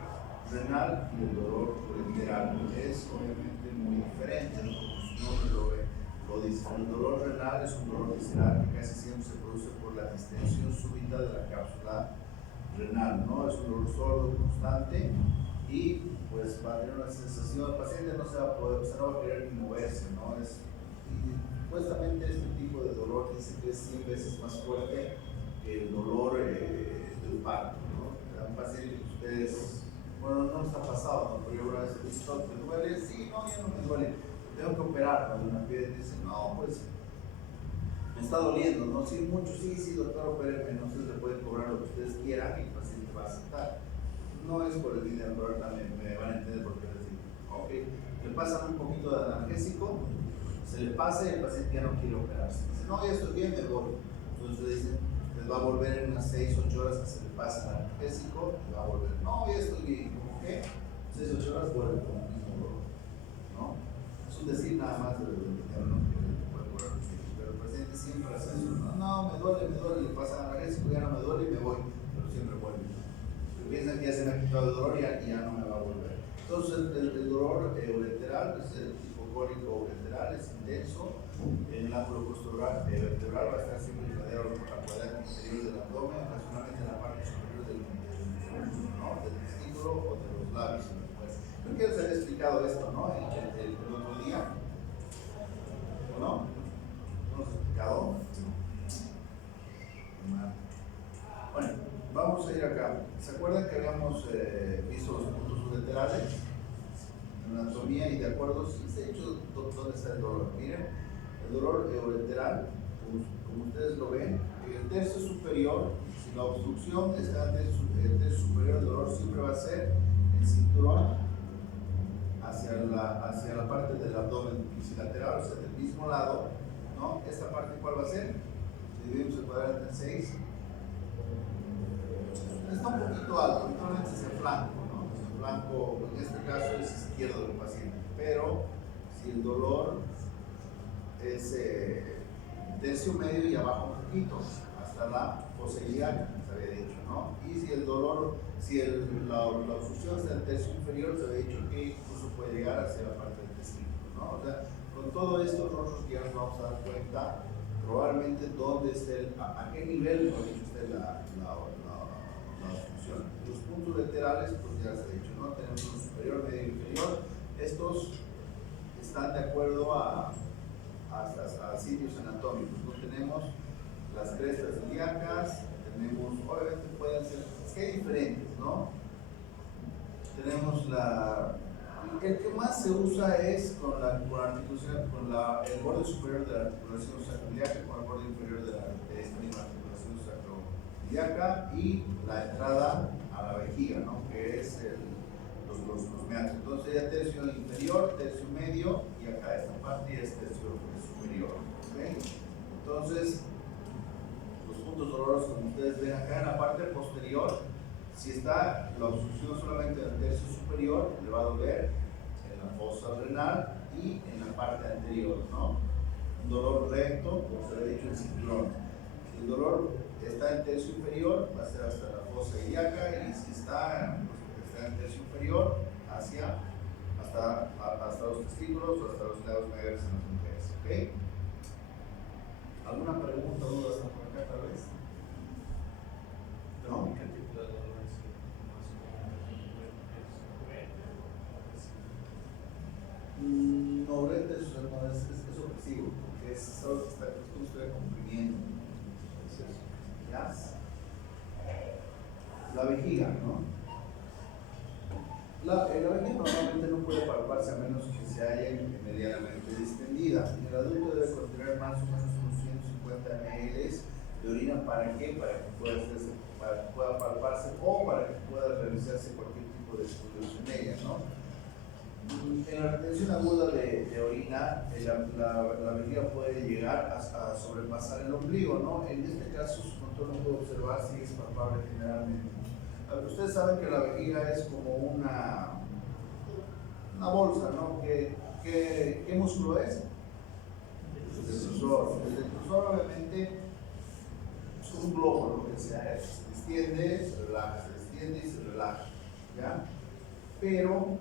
renal y el dolor ureteral es obviamente muy diferente, ¿no? Como su nombre lo dice. El dolor renal es un dolor visceral que casi siempre se produce por la distensión súbita de la cápsula renal, ¿no? Es un dolor sordo constante y pues va a tener una sensación, el paciente no se va a poder, o sea, no va a querer ni moverse, ¿no? Y supuestamente este tipo de dolor dice que es 100 veces más fuerte que el dolor del parto, ¿no? Un paciente que ustedes, bueno, no está pasado, ¿no? Pero yo una vez he visto, ¿te duele? Sí, no, ya no me duele, tengo que operar, ¿no? Una piedra dice, no, pues me está doliendo, ¿no? Sí, mucho, sí, doctor, opéreme, no se le puede cobrar lo que ustedes quieran y el paciente va a aceptar. No es por el dinero, pero ahorita me van a entender por qué les digo. Ok, le pasan un poquito de analgésico, se le pasa y el paciente ya no quiere operarse. Dice, no, ya estoy bien, me voy. Entonces le dicen, les va a volver en unas 6-8 horas que se le pasa el analgésico y va a volver, no, ya estoy bien. ¿Cómo qué? 6-8 horas vuelve con el mismo dolor, ¿no? Es un decir nada más del dinero, ¿no? Pero el paciente siempre hace eso, no, me duele, le pasa analgésico, ya no me duele y me voy, pero siempre vuelve. Piensan que ya se me ha quitado el dolor y ya no me va a volver. Entonces, el dolor ureteral es el tipo cólico ureteral, es intenso. En el ángulo vertebral va a estar siempre irradiado por la cuadrante inferior del abdomen, ocasionalmente en la parte superior del testículo o de los labios. Pues, creo que les había explicado esto, ¿no? El otro día, ¿o no? ¿No los he explicado? Bueno, vamos a ir acá. ¿Se acuerdan que habíamos visto los puntos ureterales en anatomía y de acuerdo? Sí, se ha hecho dónde está el dolor. Miren, el dolor ureteral, como ustedes lo ven, en el tercio superior, si la obstrucción está en el tercio superior, el dolor siempre va a ser el cinturón hacia la parte del abdomen ipsilateral, o sea, del mismo lado, ¿no? Esta parte, ¿cuál va a ser? Dividimos el cuadrante en 6. Está un poquito alto, normalmente es el flanco, ¿no? El flanco, en este caso, es izquierdo del paciente, pero si el dolor es tercio medio y abajo un poquito, hasta la fosa ilíaca, se había dicho, ¿no? Y si el dolor, la obstrucción está en el tercio inferior, se había dicho que incluso puede llegar hacia la parte del testículo, ¿no? O sea, con todo esto nosotros ya nos vamos a dar cuenta probablemente dónde esté, a qué nivel esté la obstrucción. Los puntos ureterales, pues ya se ha dicho, ¿no? Tenemos uno superior, medio y inferior. Estos están de acuerdo a sitios anatómicos, ¿no? Tenemos las crestas ilíacas, tenemos, obviamente pueden ser, es que hay diferentes, ¿no? Tenemos el que más se usa es con la articulación, el borde superior de la articulación sacroiliaca con el borde inferior de esta misma articulación sacroiliaca y la entrada a la vejiga, ¿no? Que es los meatos. Entonces ya tercio inferior, tercio medio y acá esta parte ya es tercio superior. ¿Okay? Entonces, los puntos dolorosos, como ustedes ven acá en la parte posterior, si está la obstrucción solamente en el tercio superior, le va a doler en la fosa renal y en la parte anterior, ¿no? Un dolor recto, como se había dicho, el cinturón. Si el dolor está en tercio inferior, va a ser hasta la fosa ilíaca, y si está en tercio inferior, hasta los testículos o hasta los lados mayores en las mujeres. ¿Okay? ¿Alguna pregunta o duda hasta por acá tal vez? ¿No? ¿Qué tipo de dolor es No, urete es opresivo, porque es algo que está comprimiendo. ¿Ya? La vejiga, ¿no? La vejiga normalmente no puede palparse a menos que se haya medianamente distendida. El adulto debe contener más o menos unos 150 ml de orina. ¿Para qué? Para que pueda palparse o para que pueda realizarse cualquier tipo de estudios en ella, ¿no? En la retención aguda de orina, la vejiga puede llegar a sobrepasar el ombligo, ¿no? En este caso, su control no puede observar si es palpable generalmente. A Ustedes saben que la vejiga es como una bolsa, ¿no? ¿Qué músculo es? El detrusor. El detrusor obviamente es como un globo, lo que sea, se extiende, se relaja, se extiende y se relaja, ¿ya? Pero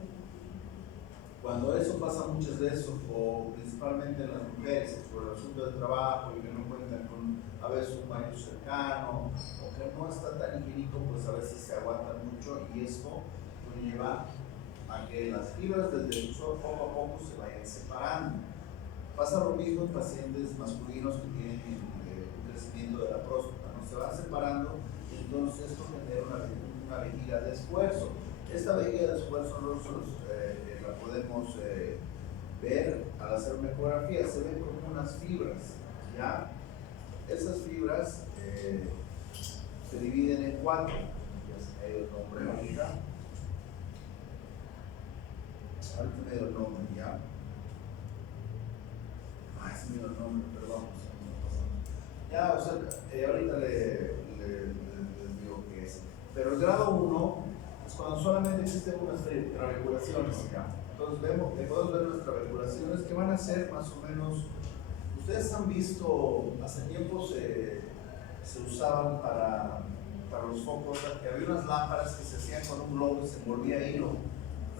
cuando eso pasa muchas veces, o principalmente en las mujeres, por el asunto del trabajo y que no cuentan con a veces un baño cercano, o que no está tan higiénico, pues a veces se aguantan mucho y esto lleva a que las fibras del detrusor poco a poco se vayan separando. Pasa lo mismo en pacientes masculinos que tienen un crecimiento de la próstata, ¿no? Se van separando y entonces esto genera una vejiga de esfuerzo. Esta vejiga de esfuerzo nosotros la podemos ver al hacer una ecografía, se ven como unas fibras, ¿ya? Esas fibras se dividen en 4, ya se me ha ido el nombre ahorita. Ahorita me dio el nombre, ¿ya? Ay, se me dio el nombre, perdón. Ya, o sea, ahorita les digo qué es. Pero el grado 1 es cuando solamente existen unas trabeculaciones, ¿ya? Entonces podemos ver las trabeculaciones que van a ser más o menos. Ustedes han visto, hace tiempo se usaban para los focos, que había unas lámparas que se hacían con un globo y se envolvía hilo,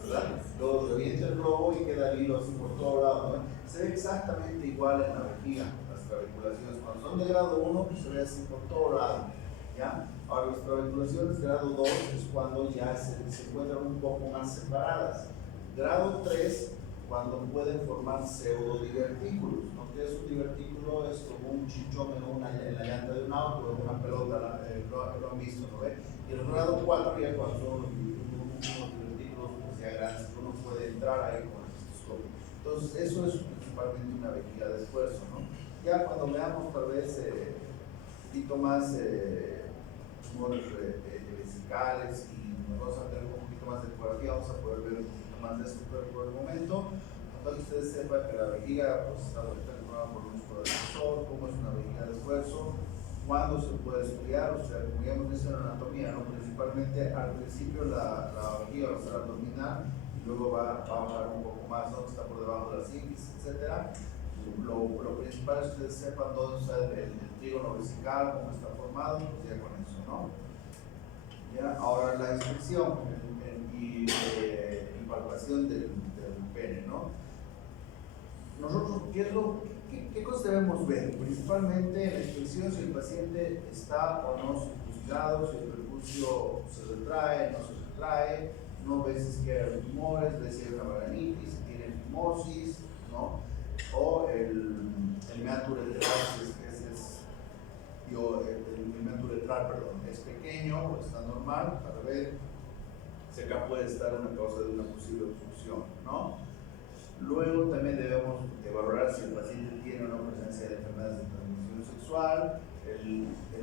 ¿verdad? Luego revienta el globo y queda el hilo así por todo lado, ¿no? Se ve exactamente igual en la vejiga, las trabeculaciones. Cuando son de grado 1, pues se ve así por todo lado, ¿ya? Ahora, las trabeculaciones de grado 2 es cuando ya se encuentran un poco más separadas. Grado 3, cuando pueden formar pseudodivertículos, ¿no? ¿Qué es un divertículo? Es como un chichón en la llanta de un auto, en una pelota, lo han visto, ¿no ve? Y el grado 4 ya cuando son unos divertículos pues ya grandes, uno puede entrar ahí con el estetoscopio. Entonces, eso es principalmente una vejiga de esfuerzo, ¿no? Ya cuando veamos tal vez un poquito más tumores vesicales y vamos a tener un poquito más de ecografía, vamos a poder ver un poquito más de esto, pero por el momento, para que ustedes sepan que la vejiga pues, está formada por un músculo del detrusor, cómo es una vejiga de esfuerzo, cuándo se puede estudiar, o sea, como ya hemos visto en anatomía, ¿no? Principalmente al principio la vejiga va a ser abdominal y luego va a bajar un poco más, ¿no? Está por debajo de la sífilis, etc. Lo principal es que ustedes sepan dónde está el trígono vesical, cómo está formado, pues ya con eso, ¿no? ¿Ya? Ahora la inspección y palpación del pene, ¿no? Nosotros, ¿qué cosas debemos ver? Principalmente la inspección si el paciente está o no circuncidado, si el prepucio se retrae, no se retrae, no veces que hay tumores, veces que hay una varanitis, si tiene fimosis, ¿no? O el meato uretral, el meato uretral, perdón, es pequeño o está normal, para ver si acá puede estar una causa de una posible obstrucción, ¿no? Luego también debemos valorar si el paciente tiene o no presencia de enfermedades de transmisión sexual.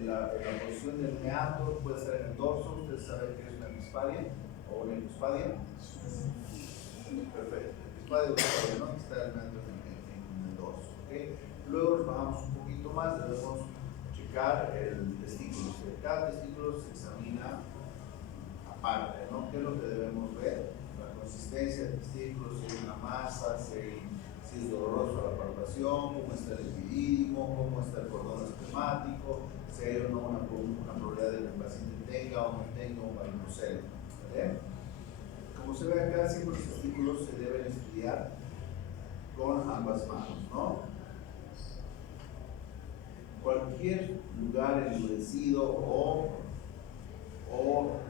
La posición del meato puede estar en el dorso. Ustedes saben que es una epispadia o una epispadia. Perfecto. Epispadia, ¿no? Está el meato en el dorso. ¿Okay? Luego nos bajamos un poquito más. Debemos checar el testículo. Cada testículo se examina aparte, ¿no? ¿Qué es lo que debemos ver? La consistencia del testículo, si hay una masa, si es doloroso la palpación, cómo está el epidídimo, cómo está el cordón espermático, si hay o no una probabilidad de que el paciente tenga o no tenga un varicocele. ¿Vale? Como se ve acá, siempre los testículos se deben estudiar con ambas manos, ¿no? Cualquier lugar endurecido o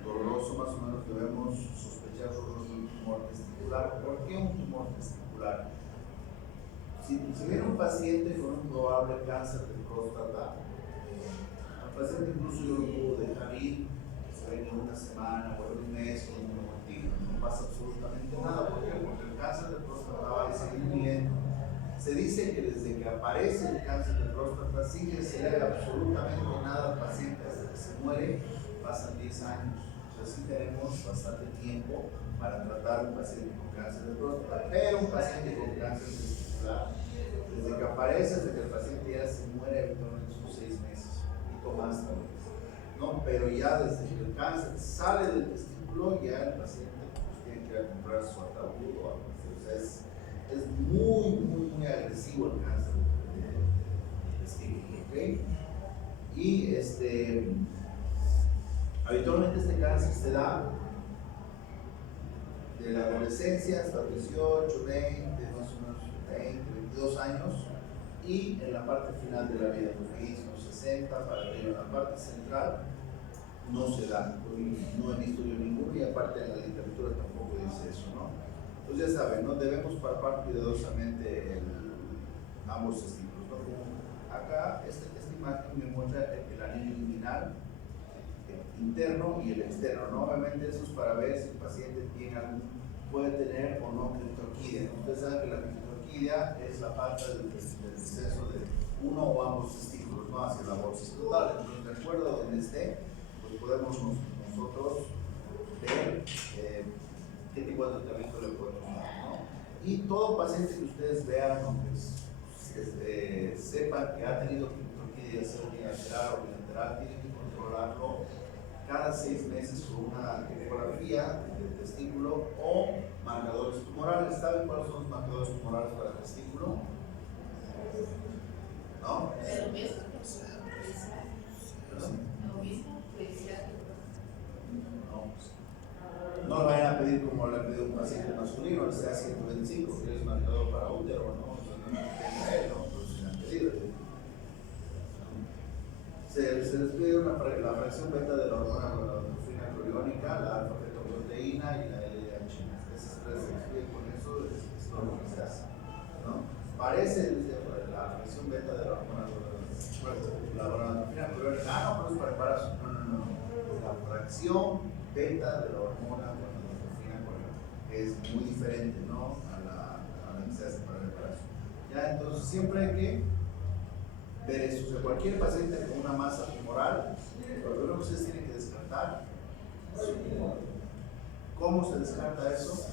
doloroso, más o menos debemos sospechar sobre un tumor testicular. ¿Por qué un tumor testicular? Si viene un paciente con un probable cáncer de próstata, al paciente incluso yo lo puedo dejar ir, que se venga una semana o un mes con un motivo, no pasa absolutamente nada. ¿Por qué? Porque el cáncer de próstata va a seguir muy lento. Se dice que desde que aparece el cáncer de próstata, sin que se le haga absolutamente nada al paciente hasta que se muere, pasan 10 años. Entonces sí tenemos bastante tiempo para tratar a un paciente con cáncer de próstata, pero un paciente con cáncer testicular, desde que aparece hasta que el paciente ya se muere, habitualmente son 6 meses, un poquito más tal vez. ¿no? Pero ya desde que el cáncer sale del testículo, ya el paciente pues, tiene que ir a comprar su ataúd o algo así. O sea, es muy agresivo el cáncer del testículo, ¿ok? Y habitualmente este cáncer se da de la adolescencia hasta 18, 20, más o menos 20, 22 años, y en la parte final de la vida, los 20, los 60, para arriba, en la parte central no se da. No he visto yo ninguno, y aparte en la literatura tampoco dice eso, ¿no? Entonces ya saben, ¿no? Debemos palpar cuidadosamente ambos testículos, ¿no? Como acá, esta imagen me muestra el anillo inguinal interno y el externo, ¿no? Obviamente eso es para ver si el paciente puede tener o no criptorquidia. Ustedes saben que la criptorquidia es la falta del descenso de uno o ambos testículos, ¿no? Hacia la bolsa total. Entonces, de acuerdo a donde esté, pues podemos nosotros ver qué tipo de tratamiento le podemos dar, ¿no? Y todo paciente que ustedes vean, ¿no? Sepan que ha tenido criptorquidia, sea unilateral o bilateral, tienen que controlarlo cada 6 meses con una ecografía del testículo o marcadores tumorales. ¿Saben cuáles son los marcadores tumorales para el testículo? ¿No? No lo vayan a pedir como le ha pedido un paciente masculino, el CA125, que es marcador para útero, ¿no? Entonces se han pedido. Se les pide la fracción beta de la hormona gonadotropina coriónica, la alfa-fetoproteína y la LDH. Esas tres se les pide, con eso es todo lo que se hace, ¿no? Parece la fracción beta de la hormona gonadotropina coriónica. Ah, no, pero es para embarazo. No. La fracción beta de la hormona gonadotropina coriónica es muy diferente, ¿no? a la que se hace para el embarazo. Ya, entonces siempre hay que ver eso. O sea, cualquier paciente con una masa tumoral, lo primero que ustedes tienen que descartar es su tumor. ¿Cómo se descarta eso?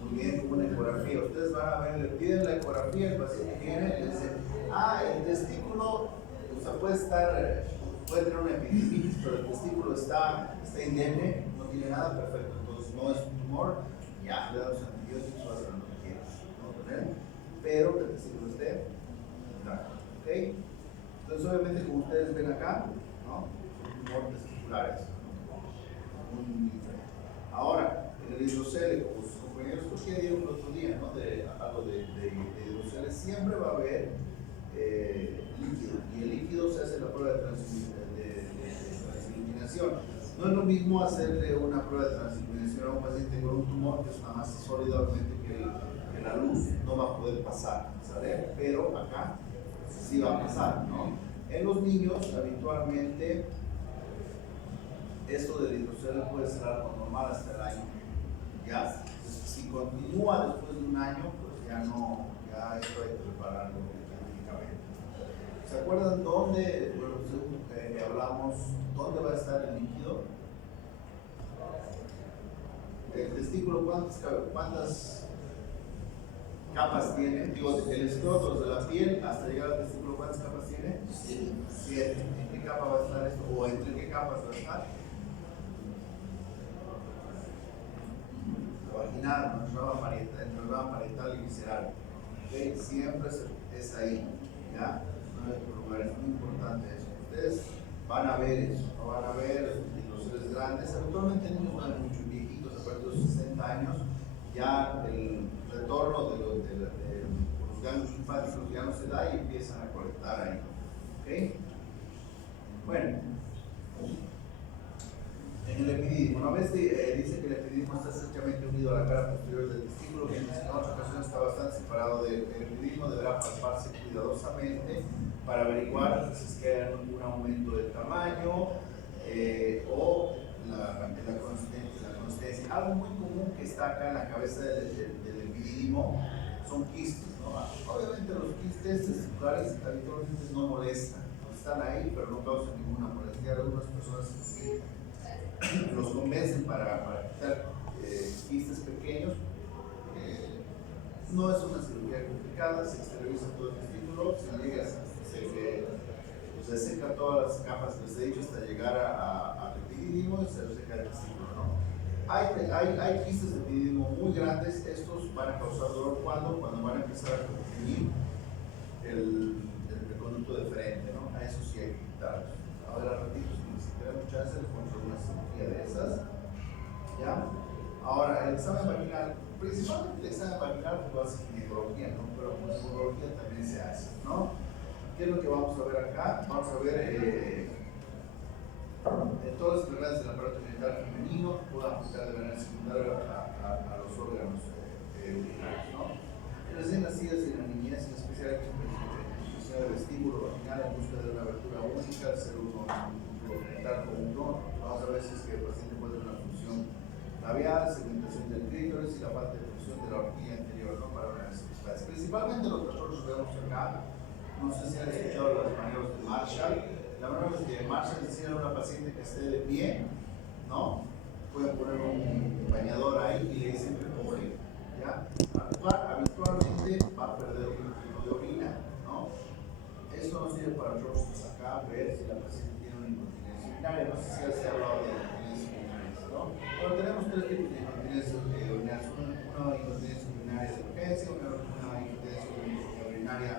Muy bien, con una ecografía. Ustedes van a ver, le piden la ecografía, el paciente viene y le dice, el testículo, o sea, puede tener una epididimitis, pero el testículo está indemne, no tiene nada, perfecto. Entonces no es un tumor, ya, le damos antibióticos, va a hacer lo que quiera, ¿no? Pero que el testículo esté. ¿Ok? Entonces, obviamente, como ustedes ven acá, ¿no? Son tumores testiculares, ¿no? Muy diferente. Ahora, en el hidrocele, como sus compañeros, pues que dieron el otro día, ¿no? Algo de hidrocele, siempre va a haber líquido, y el líquido se hace la prueba de transiluminación. No es lo mismo hacerle una prueba de transiluminación a un paciente con un tumor, que es una masa sólida, obviamente que la luz no va a poder pasar, ¿sabes? Pero acá sí va a pasar, ¿no? En los niños, habitualmente, esto del hidrocele puede ser algo normal hasta el año, ¿ya? Entonces, si continúa después de un año, pues ya esto hay que prepararlo quirúrgicamente. ¿Se acuerdan dónde, hablamos, dónde va a estar el líquido? El testículo, ¿cuántas capas tiene? Digo, el escroto de la piel hasta llegar al testículo, ¿cuántas capas tiene? 7. ¿En qué capa va a estar esto? ¿O entre qué capas va a estar? La vaginal, entre la rama parietal y visceral. ¿Okay? Siempre es ahí, ¿ya? No es un lugar, es muy importante eso. Ustedes van a ver eso, no van a ver los seres grandes. Habitualmente niños van mucho viejitos, a partir de los 60 años, ya el retorno de los ganglios linfáticos ya no se da y empiezan a colectar ahí. ¿Ok? Bueno, en el epididimo, ¿no ves? Dice que el epididimo está estrechamente unido a la cara posterior del testículo, mientras que en otras ocasiones está bastante separado del epididimo. Deberá palparse cuidadosamente para averiguar si es que hay algún aumento del tamaño o la consistencia. Algo muy común que está acá en la cabeza del epididimo son quistes, ¿no? Obviamente los quistes testiculares habitualmente no molestan, ¿no? Están ahí, pero no causan ninguna molestia. Algunas personas sí los convencen para quitar quistes pequeños. No es una cirugía complicada, se esteriliza todo el testículo, se liga, se reseca todas las capas que les he dicho hasta llegar al epidídimo y se reseca el testículo, ¿no? Hay quistes de epidídimo muy grandes. Estos van a causar dolor cuando van a empezar a comprimir el conducto deferente, ¿no? A eso sí hay que quitarlos. Ahora, ratitos, si tenemos chance, les ponemos una cirugía de esas. ¿Ya? Ahora, el examen vaginal, principalmente el examen vaginal, pues va a ser ginecología, ¿no? Pero con ginecología también se hace, ¿no? ¿Qué es lo que vamos a ver acá? Vamos a ver todas las enfermedades del aparato genital femenino que puedan afectar de manera secundaria a los órganos urinarios, ¿no? En recién nacidas y en la niñez, en especial el vestíbulo vaginal en busca de una abertura única, ser uno genital común, ¿no? Vamos a ver si es que el paciente puede tener una función labial, segmentación del clítoris y la falta de función de la horquilla anterior, ¿no? Para una necesidad. Principalmente lo que nosotros vemos acá, no sé si han escuchado las maniobras de Marshall. La maniobra de Marshall es decir a una paciente que esté de pie, ¿no? Pueden poner un bañador ahí y le dicen que empuje, ¿ya? Habitualmente va a perder un poquito de orina, ¿no? Esto nos sirve para nosotros acá ver si la paciente tiene una incontinencia urinaria. No sé si se ha hablado de incontinencia urinaria, ¿no? Bueno, tenemos tres tipos de incontinencia urinarias. Una incontinencia urinaria de urgencia, una incontinencia urinaria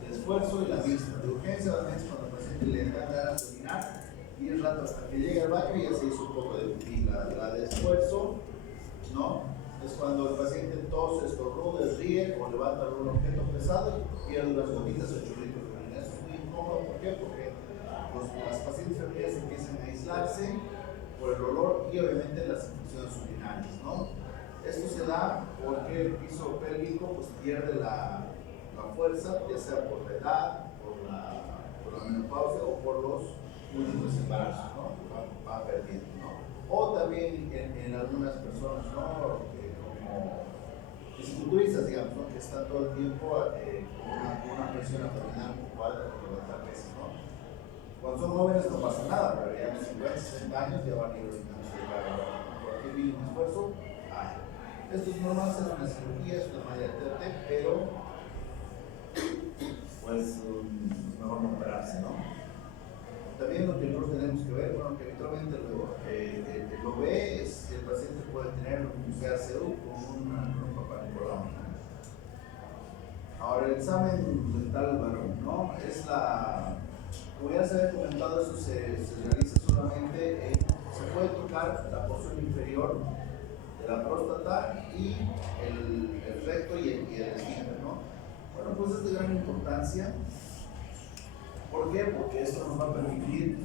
de esfuerzo y la mixta. De urgencia, obviamente, cuando el paciente le da ganas de orinar y el rato hasta que llega al baño y ya se hizo un poco de pipí. La de esfuerzo, ¿no? Es cuando el paciente tose, estornuda, ríe o levanta algún objeto pesado y pierde unas gotitas o chorritos de orina. Eso es muy incómodo. ¿Por qué? Porque las pacientes femeninas empiezan a aislarse por el olor y obviamente las infecciones urinarias, ¿no? Esto se da porque el piso pélvico pues, pierde la fuerza, ya sea por la edad, por la menopausia o por los múltiples embarazos, ¿no? Va perdiendo, ¿no? O también en algunas personas, ¿no? Como fisiculturistas, digamos, ¿no? Que están todo el tiempo con una presión abdominal muy alta por levantar pesas, ¿no? Cuando son jóvenes no pasa nada, pero ya a los 50, 60 años ya van a ir orinándose de cada hora. Por aquí mínimo esfuerzo, hay. Esto es normal, es una cirugía, es una malla de TT, pero pues es mejor no operarse, ¿no? También lo que nosotros tenemos que ver, bueno, que habitualmente lo ve es si el paciente puede tener un CACU con un papá Nicolau. Ahora, el examen dental varón, ¿no? Es como ya se había comentado, eso se realiza solamente se puede tocar la porción inferior de la próstata y el recto y el esfínter, ¿no? Bueno, pues es de gran importancia. ¿Por qué? Porque esto nos va a permitir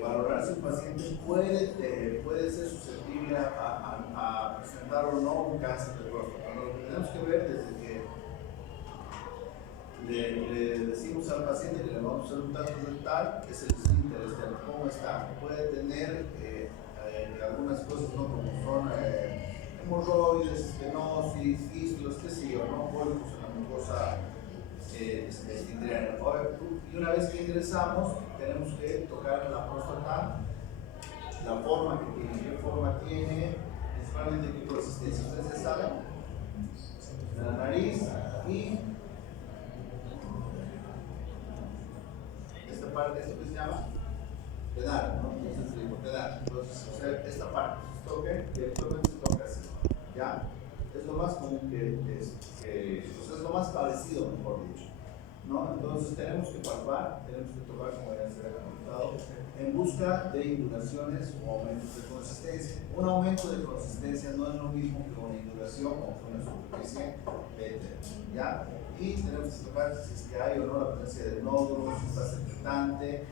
valorar si el paciente puede ser susceptible a presentar o no un cáncer de próstata. Lo que tenemos que ver desde que le decimos al paciente que le vamos a hacer un tacto dental es el esfínter externo, cómo está. Puede tener algunas cosas, ¿no? Como son hemorroides, estenosis, fístulas, qué sé yo, ¿no? Pólipos en la mucosa esfínteriana. Y una vez que ingresamos, tenemos que tocar la próstata, la forma que tiene, qué forma tiene, principalmente qué consistencia. Ustedes ya saben, la nariz y esta parte, esto que se llama pedal, ¿no? Entonces se digo pedal. Entonces, o sea, esta parte se toca y actualmente se toca así, ¿ya? Es lo más común es lo más parecido, mejor dicho, ¿no? Entonces tenemos que palpar, tenemos que tocar, como ya se había comentado, en busca de induraciones o aumentos de consistencia. Un aumento de consistencia no es lo mismo que una induración o que una superficie verde, ¿ya? Y tenemos que tocar si es que hay o no la presencia de nódulos, si está secretante,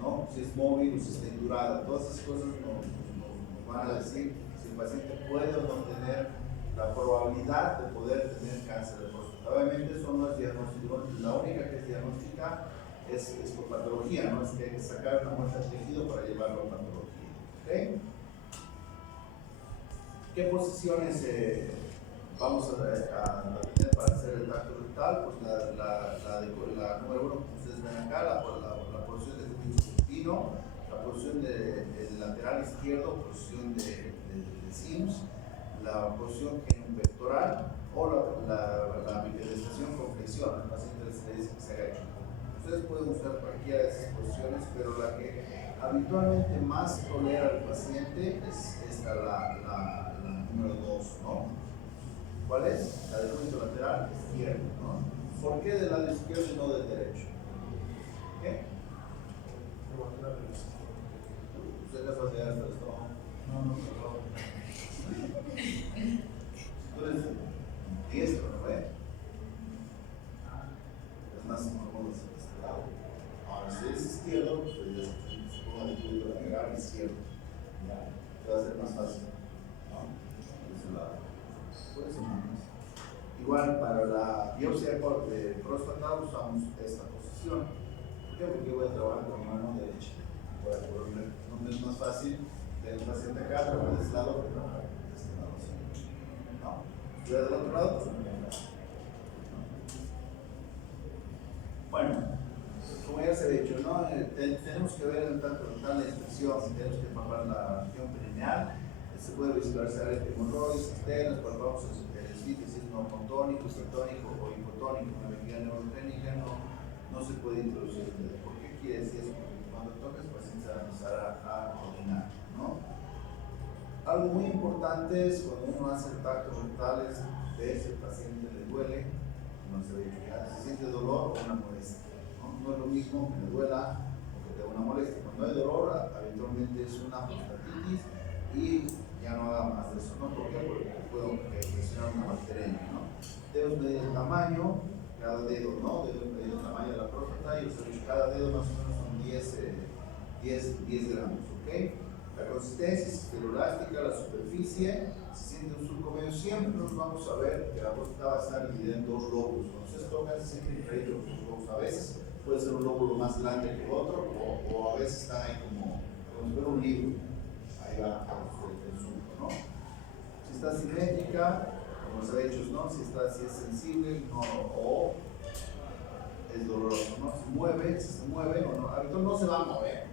¿no? Si es móvil o si está indurada. Todas esas cosas nos van a decir si el paciente puede o no tener la probabilidad de poder tener cáncer de próstata. Obviamente eso no es diagnóstico, la única que es diagnóstica es por patología, ¿no? Es que hay que sacar una muestra de tejido para llevarlo a patología. ¿Okay? ¿Qué posiciones vamos a tener para hacer el tacto dental? Pues la número 1, como ustedes ven acá, la posición del glúteo supino, la posición del lateral izquierdo, posición de Sims, la posición pectoral o la bipedestación con flexión. Al paciente se le dice que se agache. Ustedes pueden usar cualquiera de esas posiciones, pero la que habitualmente más tolera al paciente es esta, la número 2, ¿no? ¿Cuál es? La del cúbito lateral izquierdo, ¿no? ¿Por qué del lado izquierdo y no del derecho? ¿Qué? ¿Usted les va a llegar hasta el estómago? No, perdón. Tú eres diestro, ¿no ve? Es más cómodo hacer este lado. Ahora, si es izquierdo, pues ya se ponga el cúbito lateral izquierdo. ¿Ya? Te va a ser más fácil, ¿no? Por ese lado. Por eso no más. Igual para la biopsia de próstata usamos esta posición. ¿Por qué? Porque voy a trabajar con mano derecha. No es más fácil tener un paciente acá, trabajar de este lado que trabajar de este lado. No. Y del otro lado, pues no. Bueno, como ya se ha dicho, ¿no? Tenemos que ver en tanto la expresión, tenemos que palpar la región perineal, se puede visualizar el hemorroides, cisternas, palpamos el esfínter, no contónico, cetónico o hipotónico, una vejiga neurogénica no se puede introducir el dedo. ¿Por qué quiere decir eso? Porque cuando toca el paciente se va a empezar a orinar, ¿no? Algo muy importante es cuando uno hace tactos rectales, ver si el paciente le duele, no se ve que se siente dolor o una molestia, ¿no? No es lo mismo que le duela o que tenga una molestia. Cuando hay dolor, habitualmente es una prostatitis y ya no haga más de eso, ¿no? ¿Por qué? Porque puedo presionar una bacteria, ¿no? Dedos medidos de tamaño, cada dedo, ¿no? Dedos medidos de tamaño de la próstata y cada dedo más o menos son 10 gramos, ¿ok? La consistencia es elástica, la superficie, se siente un surco medio. Siempre nos vamos a ver que la próstata va a estar dividida en dos lóbulos. Cuando ustedes tocan, se siente diferente los dos lóbulos. A veces puede ser un lóbulo más grande que el otro, o a veces están ahí como si fuera un libro. Ahí va el surco, ¿no? Si está simétrica, como se ha dicho, ¿no? Si es sensible, no, o es doloroso, ¿no? Si se mueve o no, habitualmente no se va a mover.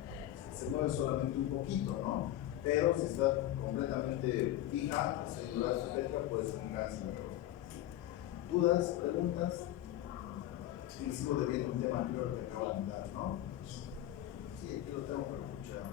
Se mueve solamente un poquito, ¿no? Pero si está completamente fija, la célula esoférica puede ser un cáncer de próstata. ¿Dudas? ¿Preguntas? Sí, sigo debiendo un tema anterior que acabo de dar, ¿no? Sí, aquí lo tengo para escuchar.